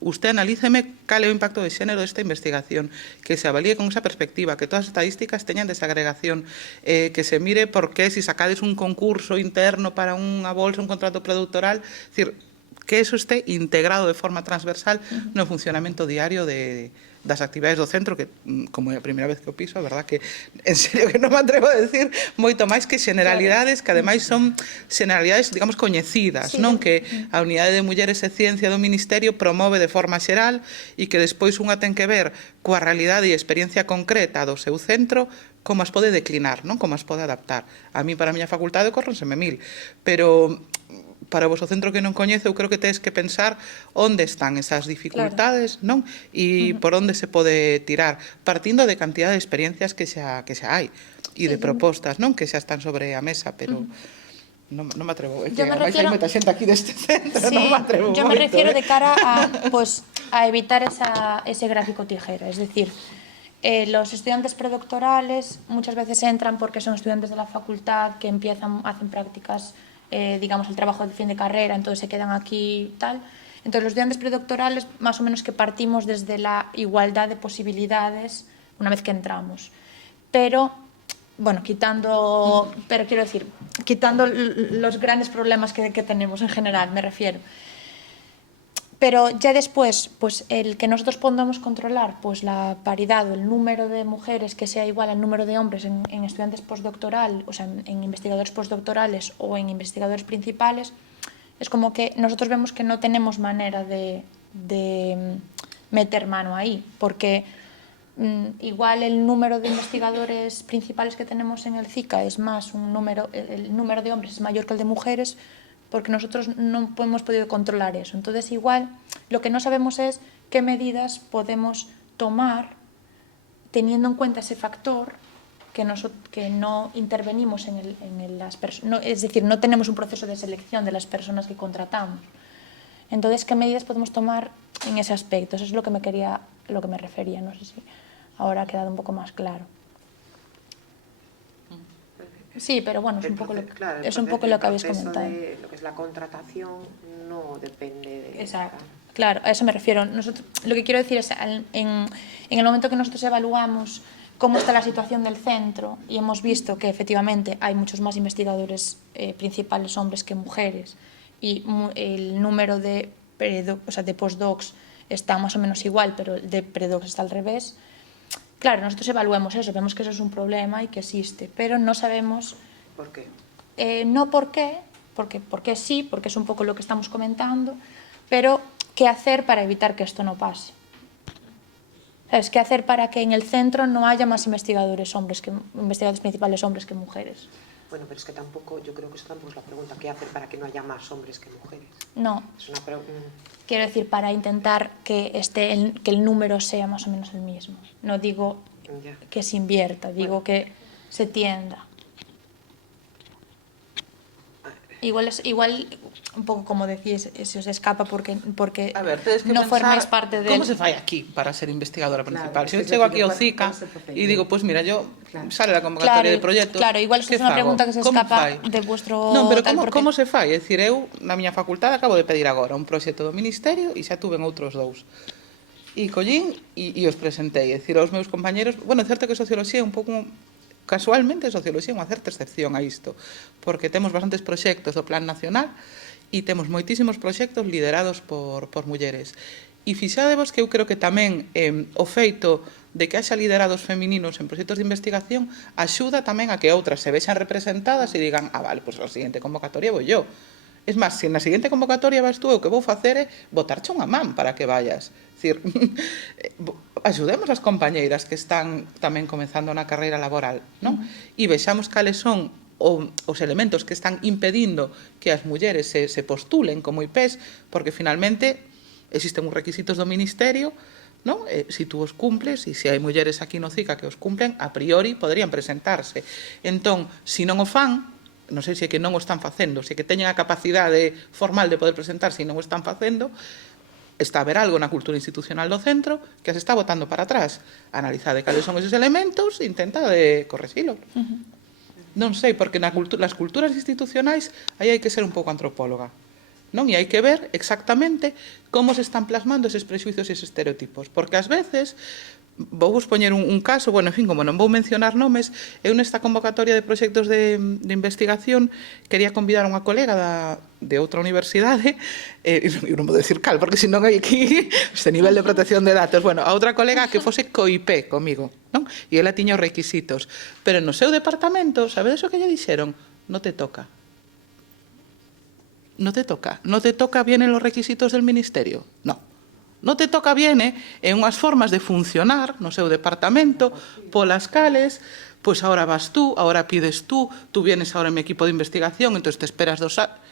Usted analíceme cal é o impacto de xénero desta investigación, que se avalíe con esa perspectiva, que todas as estadísticas teñan desagregación, que se mire por qué si sacades un concurso interno para unha bolsa, un contrato productoral, es decir, que eso esté integrado de forma transversal no funcionamento diario das actividades do centro, que, como é a primeira vez que o piso, a verdad que, en serio, que non me atrevo a decir moito máis que generalidades, que ademais son generalidades, digamos, coñecidas, non? Que a Unidade de Mulleres e Ciencia do Ministerio promove de forma xeral e que despois unha ten que ver coa realidade e experiencia concreta do seu centro, como as pode declinar, non? Como as pode adaptar. A mí, para a miña facultade, correnseme mil, pero para o vosso centro que non coñece, eu creo que tedes que pensar onde están esas dificultades, non? E por onde se pode tirar, partindo de cantidad de experiencias que xa hai, e de propostas, non? Que xa están sobre a mesa, pero non me atrevo, é que ademais hai moita xente aquí deste centro, non me atrevo moito. Yo me refiero de cara a evitar ese gráfico tijera, es decir, los estudiantes predoctorales muchas veces entran porque son estudiantes de la facultad que hacen prácticas, digamos, el trabajo de fin de carrera, entonces se quedan aquí y tal. Entonces, los estudiantes predoctorales, más o menos que partimos desde la igualdad de posibilidades una vez que entramos. Pero, bueno, quitando los grandes problemas que tenemos en general, me refiero. Pero ya después, pues el que nosotros podamos controlar pues la paridad o el número de mujeres que sea igual al número de hombres en estudiantes postdoctoral, o sea, en investigadores postdoctorales o en investigadores principales, es como que nosotros vemos que no tenemos manera de meter mano ahí, porque igual el número de investigadores principales que tenemos en el CICA es más el número de hombres es mayor que el de mujeres, porque nosotros no hemos podido controlar eso. Entonces, igual, lo que no sabemos es qué medidas podemos tomar teniendo en cuenta ese factor que no intervenimos en las personas, es decir, no tenemos un proceso de selección de las personas que contratamos. Entonces, ¿qué medidas podemos tomar en ese aspecto? Eso es lo que me refería. No sé si ahora ha quedado un poco más claro. Sí, pero bueno, es un poco lo que habéis comentado. Lo que es la contratación no depende de... Exacto. Claro, a eso me refiero. Lo que quiero decir es, en el momento que nosotros evaluamos cómo está la situación del centro y hemos visto que efectivamente hay muchos más investigadores principales hombres que mujeres y el número de postdocs está más o menos igual, pero el de predocs está al revés. Claro, nosotros evaluamos eso, vemos que eso es un problema y que existe, pero no sabemos... ¿Por qué? No por qué, porque sí, porque es un poco lo que estamos comentando, pero ¿qué hacer para evitar que esto no pase? ¿Sabes? ¿Qué hacer para que en el centro no haya más investigadores principales hombres que mujeres? Bueno, pero es que tampoco, yo creo que eso tampoco es la pregunta. ¿Qué hacer para que no haya más hombres que mujeres? No. Es una pregunta... Quiero decir, para intentar que el número sea más o menos el mismo. No digo que se invierta, digo que se tienda. Igual un pouco como decís, se os escapa porque a ver, non formáis parte de... Como se fai aquí para ser investigadora principal? Se eu chego aquí ao CICA e digo, pues mira, yo sale la convocatoria de proxectos... Claro, igual é unha pregunta que se escapa de vuestro... Non, pero como se fai? É dicir, eu na miña facultade acabo de pedir agora un proxecto do Ministerio e xa tuven outros dous. E collín e os presentei, é dicir, aos meus compañeros... Bueno, é certo que Socioloxía é un pouco... Casualmente, Socioloxía é unha certa excepción a isto, porque temos bastantes proxectos do Plan Nacional e temos moitísimos proxectos liderados por mulleres. E fixadevos que eu creo que tamén o feito de que haxa liderados femininos en proxectos de investigación axuda tamén a que outras se vexan representadas e digan, vale, pois a seguinte convocatoria vou yo. Es máis, se na seguinte convocatoria vas tú, o que vou facer é botarche unha man para que vayas. É dicir, axudemos as compañeiras que están tamén comenzando na carreira laboral, non? E vexamos cales son os elementos que están impedindo que as mulleres se postulen como IPs, porque finalmente existen uns requisitos do Ministerio, non? Si tú os cumples, e se hai mulleres aquí no CICA que os cumplen, a priori poderían presentarse. Entón, se non o fan, non sei se é que non o están facendo, se é que teñen a capacidade formal de poder presentarse e non o están facendo, está a haber algo na cultura institucional do centro que as está botando para atrás. Analizade cales son esos elementos e intenta de corregilo. Non sei, porque nas culturas institucionais aí hai que ser un pouco antropóloga, non? E hai que ver exactamente como se están plasmando eses prejuicios e eses estereotipos, porque ás veces vou vos poñer un caso, bueno, en fin, como non vou mencionar nomes, eu nesta convocatoria de proxectos de investigación quería convidar a unha colega de outra universidade, e non vou decir cal, porque senón hai aquí este nivel de protección de datos, bueno, a outra colega que fose coIP comigo, non? E ela tiña os requisitos, pero no seu departamento, sabedes o que lle dixeron? No te toca. No te toca. No te toca, vienen los requisitos del Ministerio. No. No te toca, viene en unhas formas de funcionar no seu departamento, polas cales, pois ahora vas tú, ahora pides tú vienes ahora en mi equipo de investigación, entonces te esperas 2 años.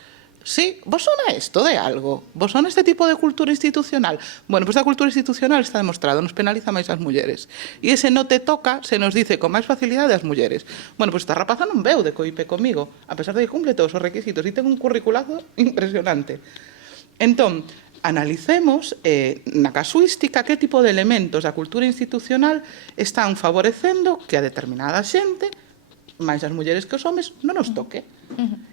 Sí, vos sona esto de algo? Vos sona este tipo de cultura institucional? Bueno, pois a cultura institucional está demostrado, nos penaliza máis as mulleres. E ese no te toca se nos dice con máis facilidade as mulleres. Bueno, pois esta rapaza non veu de coIP comigo, a pesar de que cumple todos os requisitos e ten un curriculazo impresionante. Entón, analicemos na casuística que tipo de elementos da cultura institucional están favorecendo que a determinada xente, máis as mulleres que os homes, non nos toque.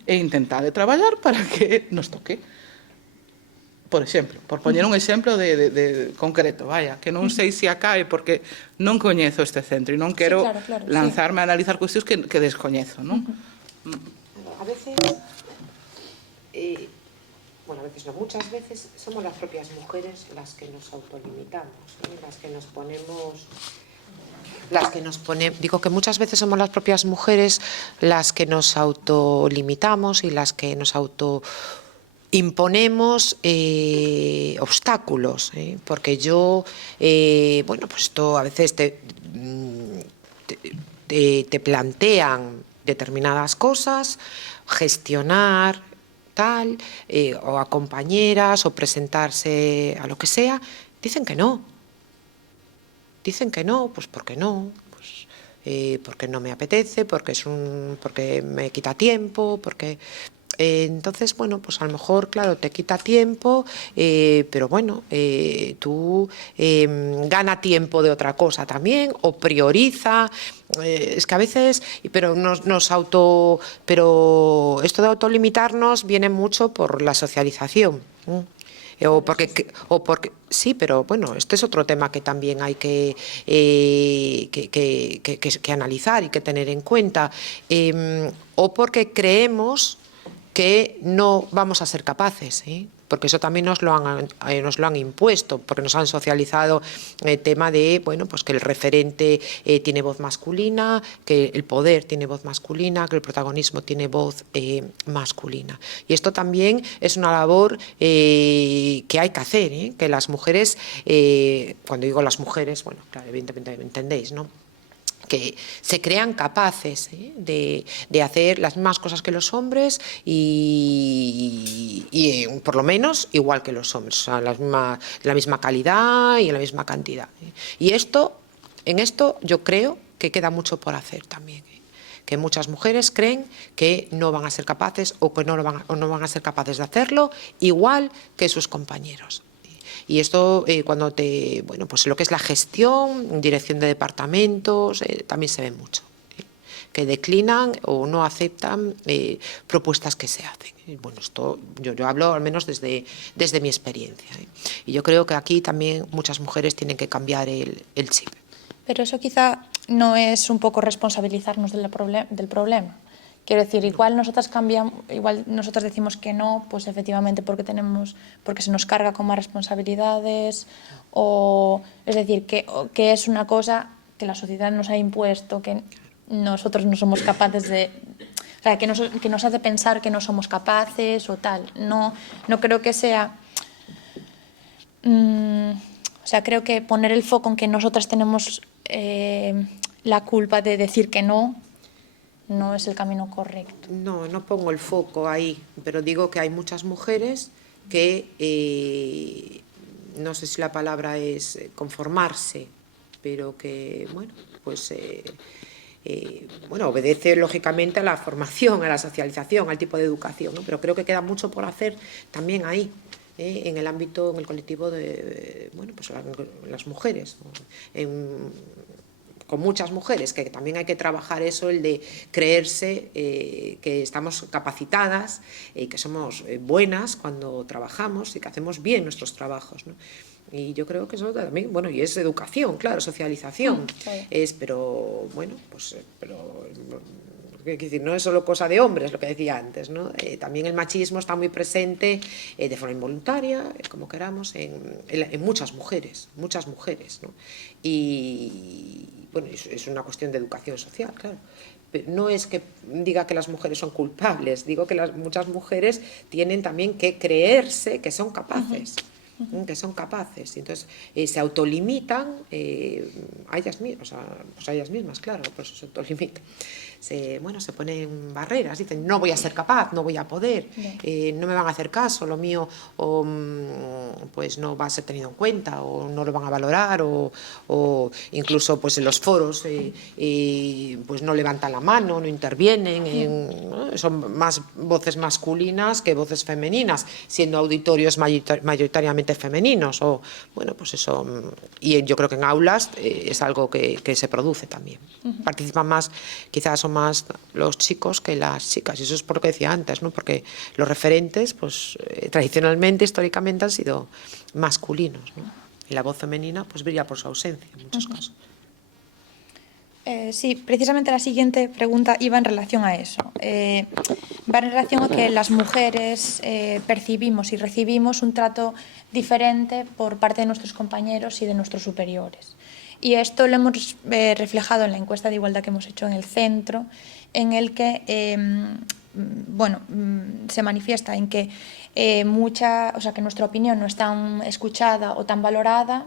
E intentar de traballar para que nos toque. Por exemplo, por poñer un exemplo de concreto, vaya, que non sei se acae porque non coñezo este centro e non quero lanzarme a analizar cuestións que descoñezo, non? A veces... bueno, a veces no, muchas veces somos las propias mujeres las que nos autolimitamos, las que nos ponemos... digo que muchas veces somos las propias mujeres las que nos autolimitamos y las que nos autoimponemos obstáculos, porque yo, bueno, pues esto a veces te plantean determinadas cosas, gestionar, tal, o a compañeras, o presentarse a lo que sea, dicen que no. Dicen que no, pues porque no, pues porque no me apetece, porque me quita tiempo, porque... entonces, bueno, pues a lo mejor, claro, te quita tiempo, pero bueno, tú gana tiempo de otra cosa también, o prioriza. Es que a veces, pero esto de autolimitarnos viene mucho por la socialización. O porque sí, pero bueno, este es otro tema que también hay que analizar y que tener en cuenta, o porque creemos que no vamos a ser capaces, porque eso también nos lo han impuesto, porque nos han socializado el tema de, bueno, pues que el referente tiene voz masculina, que el poder tiene voz masculina, que el protagonismo tiene voz masculina. Y esto también es una labor que hay que hacer, que las mujeres, cuando digo las mujeres, bueno, claro, evidentemente me entendéis, ¿no?, que se crean capaces de hacer las mismas cosas que los hombres y por lo menos igual que los hombres, o sea, la misma calidad y en la misma cantidad. Y en esto yo creo que queda mucho por hacer también, que muchas mujeres creen que no van a ser capaces o que no van a ser capaces de hacerlo igual que sus compañeros. Y esto, bueno, pues lo que es la gestión, dirección de departamentos, también se ve mucho, que declinan o no aceptan propuestas que se hacen. Bueno, esto yo hablo al menos desde mi experiencia. Y yo creo que aquí también muchas mujeres tienen que cambiar el chip. Pero eso quizá no es un poco responsabilizarnos del problema. Quiero decir, igual nosotras decimos que no, pues efectivamente porque se nos carga con más responsabilidades, o es decir, que es una cosa que la sociedad nos ha impuesto, que nosotros no somos capaces de... O sea, que nos hace pensar que no somos capaces o tal. No creo que sea... o sea, creo que poner el foco en que nosotras tenemos la culpa de decir que no es el camino correcto. No, no pongo el foco ahí, pero digo que hay muchas mujeres que, no sé si la palabra es conformarse, pero que, bueno, pues obedece lógicamente a la formación, a la socialización, al tipo de educación, ¿no? Pero creo que queda mucho por hacer también ahí, en el ámbito, en el colectivo de, bueno, pues las mujeres, ¿no? Con muchas mujeres, que también hay que trabajar eso, el de creerse que estamos capacitadas, que somos buenas cuando trabajamos y que hacemos bien nuestros trabajos, ¿no? Y yo creo que eso también, bueno, y es educación, claro, socialización, pero bueno, pues, quiero decir, no es solo cosa de hombres, lo que decía antes, ¿no? También el machismo está muy presente de forma involuntaria, como queramos, en muchas mujeres, ¿no? Y bueno, es una cuestión de educación social, claro. Pero no es que diga que las mujeres son culpables, digo que muchas mujeres tienen también que creerse que son capaces. Que son capaces, y entonces se autolimitan a ellas mismas, claro, pues se autolimitan. Se ponen barreras, dicen no voy a ser capaz, no voy a poder, no me van a hacer caso, lo mío pues no va a ser tenido en cuenta, o no lo van a valorar, o incluso pues en los foros pues no levantan la mano, no intervienen, ¿no? Son más voces masculinas que voces femeninas, siendo auditorios mayoritariamente femeninos, o bueno, pues eso, y yo creo que en aulas es algo que se produce también. Participan más, quizás son más los chicos que las chicas, y eso es por lo que decía antes, ¿no? Porque los referentes, pues tradicionalmente, históricamente han sido masculinos, ¿no? Y la voz femenina pues brilla por su ausencia en muchos casos. Sí, precisamente la siguiente pregunta iba en relación a eso. Va en relación a que las mujeres percibimos y recibimos un trato diferente por parte de nuestros compañeros y de nuestros superiores. Y esto lo hemos reflejado en la encuesta de igualdad que hemos hecho en el centro, en el que se manifiesta en que que nuestra opinión no es tan escuchada o tan valorada,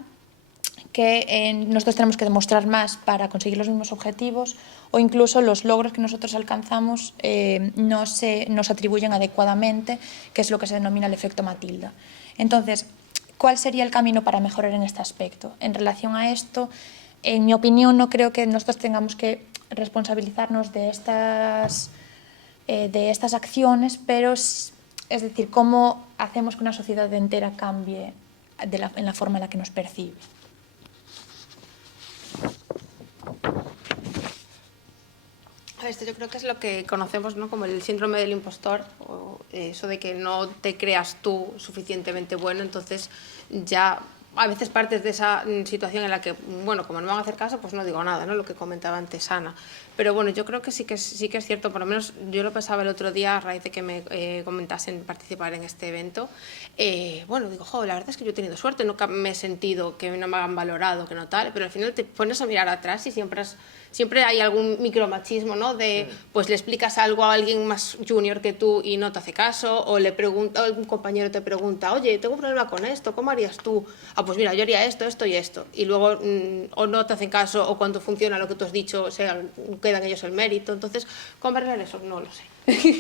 que nosotros tenemos que demostrar más para conseguir los mismos objetivos, o incluso los logros que nosotros alcanzamos no nos atribuyen adecuadamente, que es lo que se denomina el efecto Matilda. Entonces, ¿cuál sería el camino para mejorar en este aspecto? En relación a esto, en mi opinión, no creo que nosotros tengamos que responsabilizarnos de estas acciones, pero es decir, cómo hacemos que una sociedad entera cambie en la forma en la que nos percibe. Esto yo creo que es lo que conocemos, ¿no?, como el síndrome del impostor, o eso de que no te creas tú suficientemente bueno, entonces ya a veces partes de esa situación en la que, bueno, como no me van a hacer caso, pues no digo nada, ¿no?, lo que comentaba antes Ana. Pero bueno, yo creo que sí que es cierto, por lo menos yo lo pensaba el otro día a raíz de que me comentasen participar en este evento. Bueno, digo, la verdad es que yo he tenido suerte, nunca me he sentido que no me hagan valorado, que no tal, pero al final te pones a mirar atrás y siempre hay algún micromachismo, ¿no? De, pues le explicas algo a alguien más junior que tú y no te hace caso, o un compañero te pregunta, oye, tengo un problema con esto, ¿cómo harías tú? Ah, pues mira, yo haría esto, esto y esto. Y luego o no te hacen caso, o cuando funciona lo que tú has dicho, quedan ellos el mérito. Entonces, ¿cómo arreglar eso? No lo sé.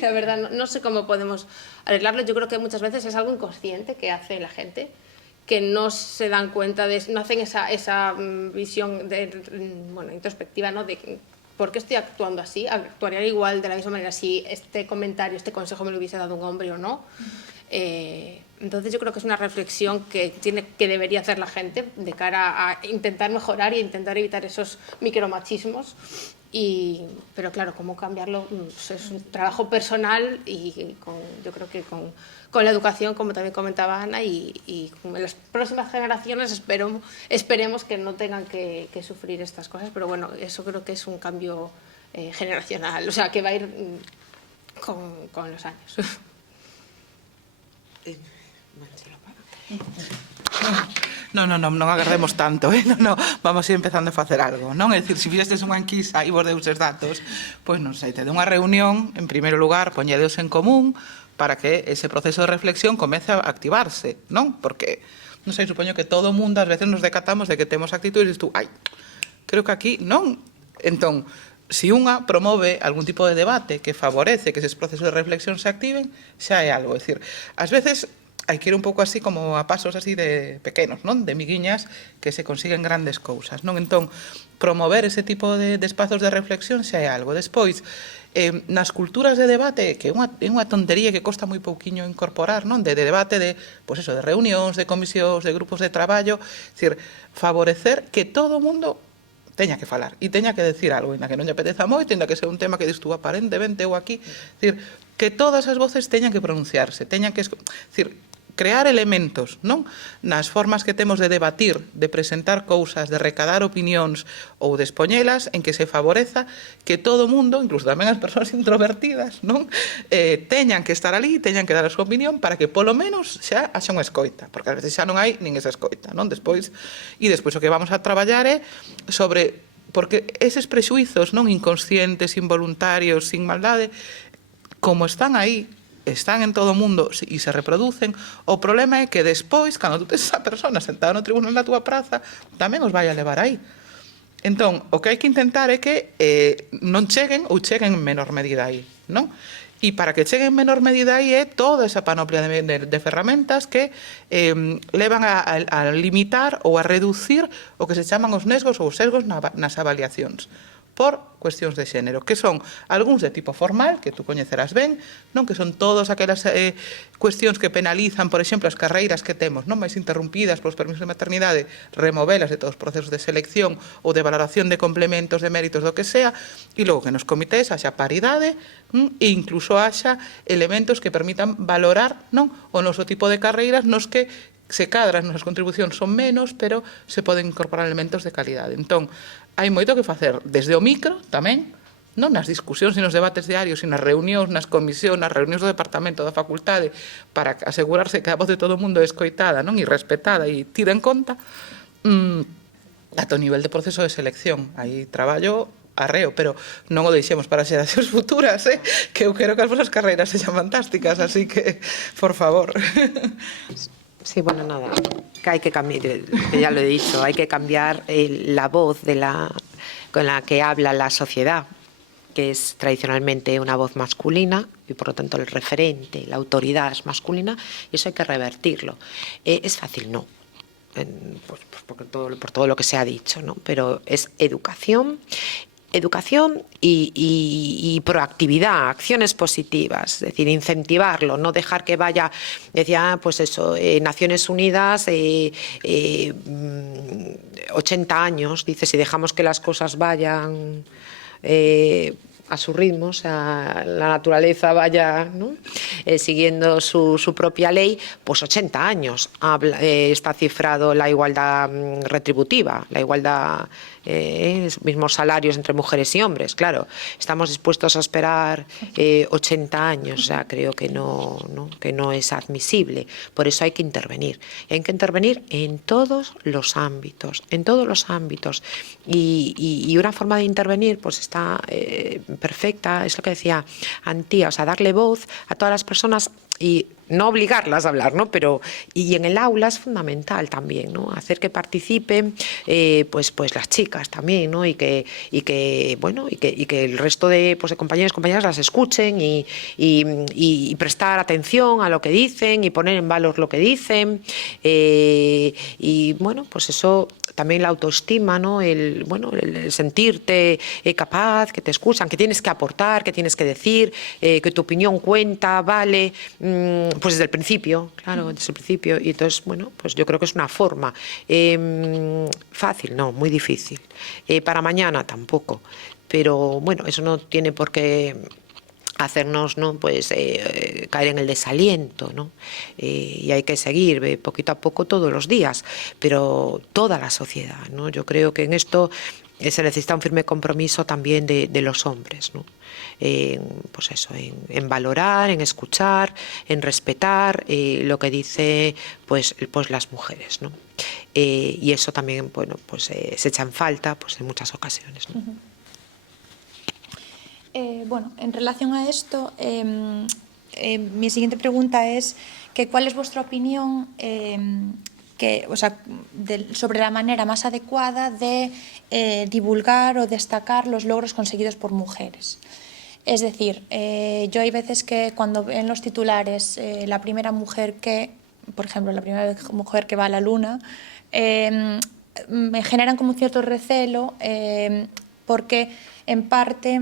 La verdad, no sé cómo podemos arreglarlo. Yo creo que muchas veces es algo inconsciente que hace la gente, que no se dan cuenta, no hacen esa visión introspectiva, ¿no?, de por qué estoy actuando así. Actuaría igual de la misma manera si este comentario, este consejo me lo hubiese dado un hombre o no. Entonces yo creo que es una reflexión que debería hacer la gente de cara a intentar mejorar y intentar evitar esos micromachismos. Pero claro, cómo cambiarlo es un trabajo personal, y yo creo que con la educación, como también comentaba Ana, y con las próximas generaciones esperemos que no tengan que sufrir estas cosas, pero bueno, eso creo que es un cambio generacional, o sea, que va a ir con los años. Non agardemos tanto, vamos a ir empezando a facer algo, non? É dicir, se fixestes unha enquisa e vos deuses datos, pois non sei, tede unha reunión, en primeiro lugar, poñedeos en común para que ese proceso de reflexión comece a activarse, non? Porque non sei, supoño que todo o mundo ás veces nos decatamos de que temos actitudes e tú, ai, creo que aquí non. Entón, se unha promove algún tipo de debate que favorece que eses procesos de reflexión se activen, xa é algo. É dicir, ás veces hai que ir un pouco así como a pasos así de pequenos, non? De miguiñas que se consiguen grandes cousas, non? Entón, promover ese tipo de espazos de reflexión xa é algo. Despois, nas culturas de debate, que é unha tontería que costa moi pouquiño incorporar, non? De debate, de, pois eso, de reunións, de comisións, de grupos de traballo, é dicir, favorecer que todo o mundo teña que falar e teña que decir algo, ainda que non lle apeteza moito, ainda que sea un tema que dis tú aparentemente ou aquí, é dicir, que todas as voces teñan que pronunciarse, teñan que, é dicir, crear elementos, non? Nas formas que temos de debatir, de presentar cousas, de recadar opinións ou de expoñelas, en que se favoreza que todo o mundo, incluso tamén as persoas introvertidas, non? Teñan que estar ali, teñan que dar a súa opinión para que polo menos xa haxa unha escoita, porque ás veces xa non hai nin esa escoita, non? Despois o que vamos a traballar é sobre, porque eses prexuizos non inconscientes, involuntarios, sin maldade, como están aí, están en todo o mundo e se reproducen, o problema é que despois, cando tú tes esa persona sentada no tribunal da túa praza, tamén os vai a levar aí. Entón, o que hai que intentar é que non cheguen ou cheguen en menor medida aí, non? E para que cheguen en menor medida aí é toda esa panoplia de ferramentas que levan a limitar ou a reducir o que se chaman os nesgos ou os sesgos nas avaliacións por cuestións de xénero, que son algúns de tipo formal, que tú coñecerás ben, non? Que son todas aquelas cuestións que penalizan, por exemplo, as carreiras que temos, non máis interrumpidas polos permisos de maternidade, removelas de todos os procesos de selección ou de valoración de complementos, de méritos, do que sea, e logo que nos comités haxa paridade e incluso haxa elementos que permitan valorar, non? O noso tipo de carreiras nos que se cadran, as contribucións son menos, pero se poden incorporar elementos de calidade. Entón, hai moito que facer desde o micro tamén, non nas discusións e nos debates diarios, e nas reunións, nas comisións, nas reunións do departamento, da facultade, para asegurarse que a voz de todo o mundo é escoitada, non? E respetada e tida en conta, ata o nivel de proceso de selección. Aí traballo arreo, pero non o deixemos para xeracións futuras, que eu quero que as vosas carreiras sexan fantásticas, así que, por favor. Sí, bueno, nada, que hay que cambiar, ya lo he dicho, hay que cambiar la voz con la que habla la sociedad, que es tradicionalmente una voz masculina y por lo tanto el referente, la autoridad es masculina, y eso hay que revertirlo. Es fácil, no, pues por todo lo que se ha dicho, ¿no? Pero es educación y proactividad, acciones positivas, es decir, incentivarlo, no dejar que vaya, decía, pues eso, Naciones Unidas, 80 años, dice, si dejamos que las cosas vayan a su ritmo, o sea, la naturaleza vaya, ¿no? Siguiendo su propia ley, pues 80 años está cifrado la igualdad retributiva, la igualdad, mismos salarios entre mujeres y hombres, claro. Estamos dispuestos a esperar 80 años, o sea, creo que no es admisible. Por eso hay que intervenir. Hay que intervenir en todos los ámbitos, Y una forma de intervenir, pues está perfecta, es lo que decía Antía, o sea, darle voz a todas las personas y no obligarlas a hablar, ¿no? Pero y en el aula es fundamental también, ¿no? Hacer que participen, pues las chicas también, ¿no? Y que el resto de compañeros y compañeras las escuchen y prestar atención a lo que dicen y poner en valor lo que dicen, y bueno, pues eso también la autoestima, ¿no? El sentirte capaz, que te escuchan, que tienes que aportar, que tienes que decir, que tu opinión cuenta, vale, pues desde el principio, claro, desde el principio. Y entonces, bueno, pues yo creo que es una forma. Fácil, no, muy difícil. Para mañana tampoco. Pero bueno, eso no tiene por qué hacernos, ¿no? Pues caer en el desaliento, ¿no? Y hay que seguir poquito a poco todos los días, pero toda la sociedad, ¿no? Yo creo que en esto se necesita un firme compromiso también de los hombres, ¿no? Pues eso, en valorar, en escuchar, en respetar lo que dice pues las mujeres, ¿no? Y eso también, bueno, pues se echa en falta pues en muchas ocasiones, ¿no? Bueno, en relación a esto, mi siguiente pregunta es que ¿cuál es vuestra opinión? sobre la manera más adecuada de divulgar o destacar los logros conseguidos por mujeres. Es decir, yo hay veces que cuando en los titulares la primera mujer que, por ejemplo, la primera mujer que va a la luna, me generan como un cierto recelo porque en parte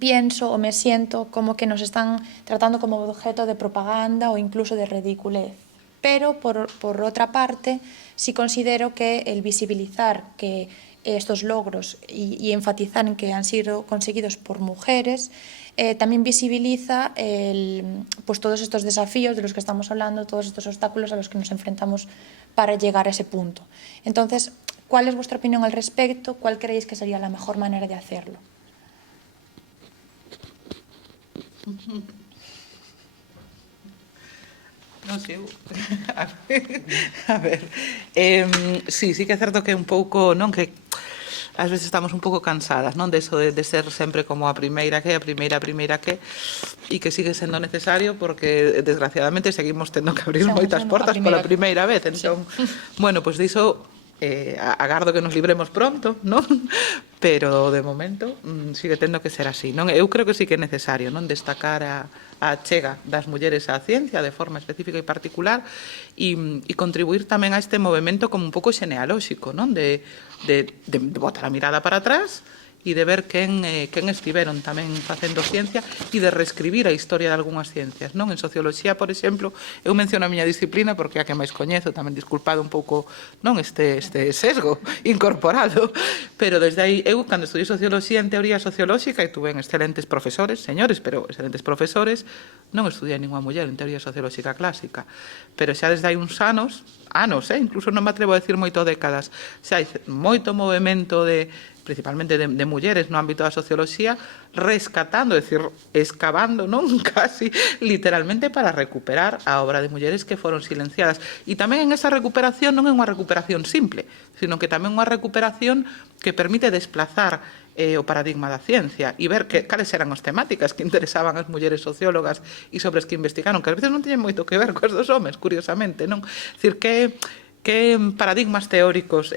pienso o me siento como que nos están tratando como objeto de propaganda o incluso de ridiculez. Pero, por otra parte, sí considero que el visibilizar que estos logros y enfatizar en que han sido conseguidos por mujeres también visibiliza pues todos estos desafíos de los que estamos hablando, todos estos obstáculos a los que nos enfrentamos para llegar a ese punto. Entonces, ¿cuál es vuestra opinión al respecto? ¿Cuál creéis que sería la mejor manera de hacerlo? Non sei, a ver, sí que é certo que un pouco, non, que ás veces estamos un pouco cansadas, non, de eso de ser sempre como a primeira que, e que sigue sendo necesario porque desgraciadamente seguimos tendo que abrir moitas portas pola primeira vez, entón, bueno, pois diso agardo que nos libremos pronto, non? Pero de momento sigue tendo que ser así, non? Eu creo que sí que é necesario, non, destacar a chega das mulleres á ciencia de forma específica e particular e contribuir tamén a este movimento como un pouco xenealóxico, non? De botar a mirada para atrás e de ver quen estiveron tamén facendo ciencia e de reescribir a historia de algunhas ciencias, non? En socioloxía, por exemplo, eu menciono a miña disciplina porque é a que máis coñezo, tamén disculpado un pouco, non, este sesgo incorporado, pero desde aí, eu, cando estudiei socioloxía en teoría sociolóxica, e tuve excelentes profesores, señores, pero excelentes profesores, non estudiei ninguna muller en teoría sociolóxica clásica, pero xa desde hai uns anos, incluso non me atrevo a decir moito décadas, xa hai moito movimento principalmente de mulleres no ámbito da socioloxía, rescatando, é dicir, excavando, non, casi literalmente para recuperar a obra de mulleres que foron silenciadas. E tamén en esa recuperación non é unha recuperación simple, sino que tamén unha recuperación que permite desplazar o paradigma da ciencia e ver cales eran as temáticas que interesaban as mulleres sociólogas e sobre as que investigaron, que ás veces non teñen moito que ver coas dos homes, curiosamente, non? É dicir, que paradigmas teóricos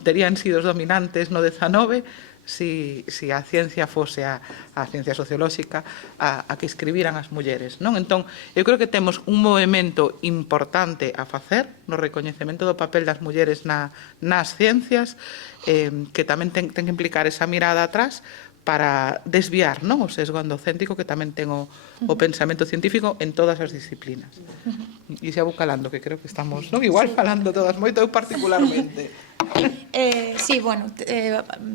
terían sido os dominantes no 19 si a ciencia fose a ciencia sociolóxica a que escribiran as mulleres, non? Entón, eu creo que temos un movimento importante a facer no recoñecemento do papel das mulleres nas ciencias que tamén ten que implicar esa mirada atrás para desviar, non, o sesgo endocéntrico que tamén ten o pensamento científico en todas as disciplinas. E xa vou calando, que creo que estamos, non, igual falando todas moito, eu particularmente. Sí, bueno,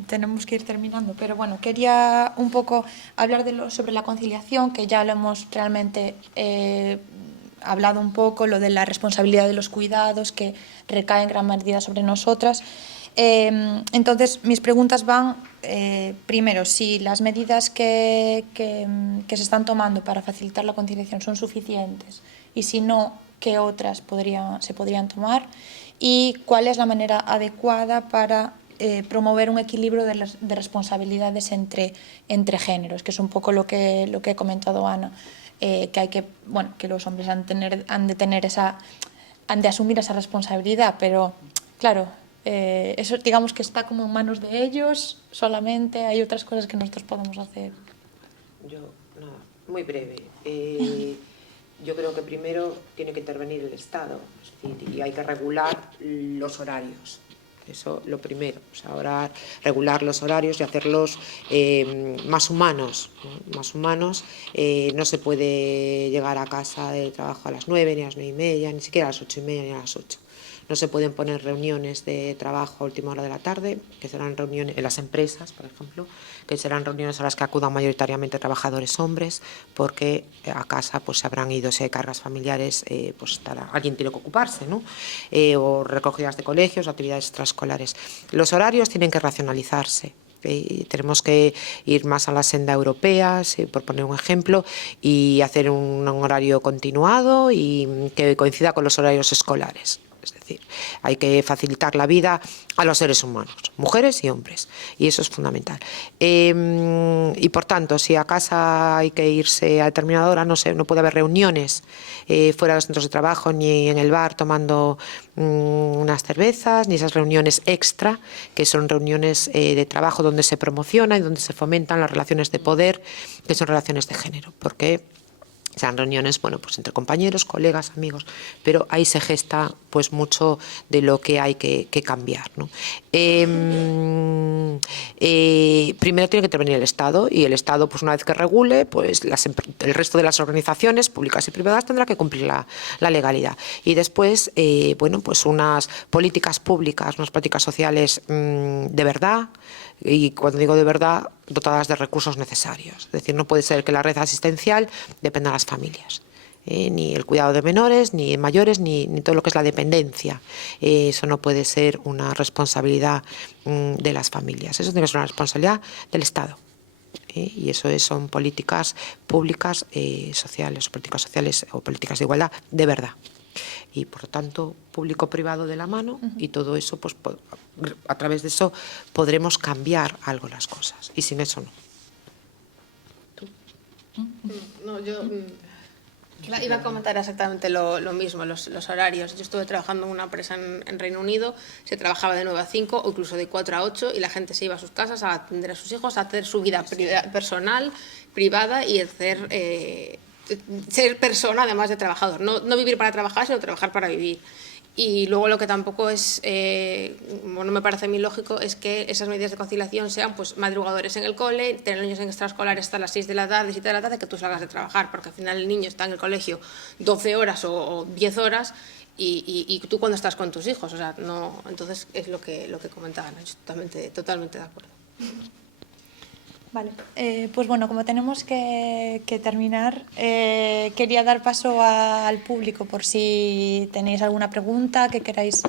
tenemos que ir terminando, pero bueno, quería un poco hablar sobre la conciliación, que ya lo hemos realmente hablado un poco, lo de la responsabilidad de los cuidados, que recae en gran medida sobre nosotras. Entonces, mis preguntas van, primero, si las medidas que se están tomando para facilitar la conciliación son suficientes y si no, qué otras se podrían tomar y cuál es la manera adecuada para promover un equilibrio de responsabilidades entre géneros, que es un poco lo que he comentado Ana, que hay que, bueno, que los hombres han de asumir esa responsabilidad, pero claro, eso digamos que está como en manos de ellos solamente, hay otras cosas que nosotros podemos hacer. Muy breve. Yo creo que primero tiene que intervenir el Estado, es decir, y hay que regular los horarios. Eso lo primero, o sea, ahora regular los horarios y hacerlos más humanos, ¿no? Más humanos. No se puede llegar a casa de trabajo a las 9, ni a las 9:30, ni siquiera a las 8:30, ni a las 8. No se pueden poner reuniones de trabajo a última hora de la tarde, que serán reuniones en las empresas, por ejemplo, que serán reuniones a las que acudan mayoritariamente trabajadores hombres, porque a casa pues se habrán ido, si hay cargas familiares, pues alguien tiene que ocuparse, ¿no? O recogidas de colegios, actividades extraescolares. Los horarios tienen que racionalizarse. Tenemos que ir más a la senda europea, por poner un ejemplo, y hacer un horario continuado y que coincida con los horarios escolares. Es decir, hay que facilitar la vida a los seres humanos, mujeres y hombres, y eso es fundamental. Y por tanto, si a casa hay que irse a determinada hora, no sé, no puede haber reuniones fuera de los centros de trabajo ni en el bar tomando unas cervezas, ni esas reuniones extra, que son reuniones de trabajo donde se promociona y donde se fomentan las relaciones de poder, que son relaciones de género, porque sean reuniones, bueno, pues entre compañeros, colegas, amigos, pero ahí se gesta pues mucho de lo que hay que cambiar, ¿no? Primero tiene que intervenir el Estado, y el Estado, pues una vez que regule, pues el resto de las organizaciones públicas y privadas tendrá que cumplir la legalidad. Y después, bueno, pues unas políticas públicas, unas políticas sociales de verdad, y cuando digo de verdad, dotadas de recursos necesarios. Es decir, no puede ser que la red asistencial dependa de las familias. Ni el cuidado de menores, ni mayores, ni todo lo que es la dependencia. Eso no puede ser una responsabilidad de las familias. Eso tiene que ser una responsabilidad del Estado. Y eso son políticas públicas sociales, políticas sociales o políticas de igualdad de verdad. Y por lo tanto, público-privado de la mano, y todo eso, pues a través de eso podremos cambiar algo las cosas, y sin eso no. No, yo iba a comentar exactamente lo mismo, los horarios. Yo estuve trabajando en una empresa en Reino Unido, se trabajaba de 9 a 5 o incluso de 4 a 8, y la gente se iba a sus casas a atender a sus hijos, a hacer su vida personal, privada, y hacer ser persona además de trabajador. No vivir para trabajar, sino trabajar para vivir. Y luego lo que tampoco es, no me parece a mí lógico, es que esas medidas de conciliación sean pues madrugadores en el cole, tener niños en extraescolares hasta las 6 de la tarde, 7 de la tarde, que tú salgas de trabajar, porque al final el niño está en el colegio 12 horas o 10 horas y tú cuando estás con tus hijos, o sea, no, entonces es lo que comentaban, yo totalmente de acuerdo. Vale, pues bueno, como tenemos que terminar, quería dar paso al público por si tenéis alguna pregunta que queráis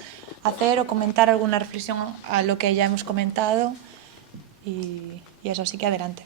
hacer o comentar alguna reflexión a lo que ya hemos comentado, y eso, sí que adelante.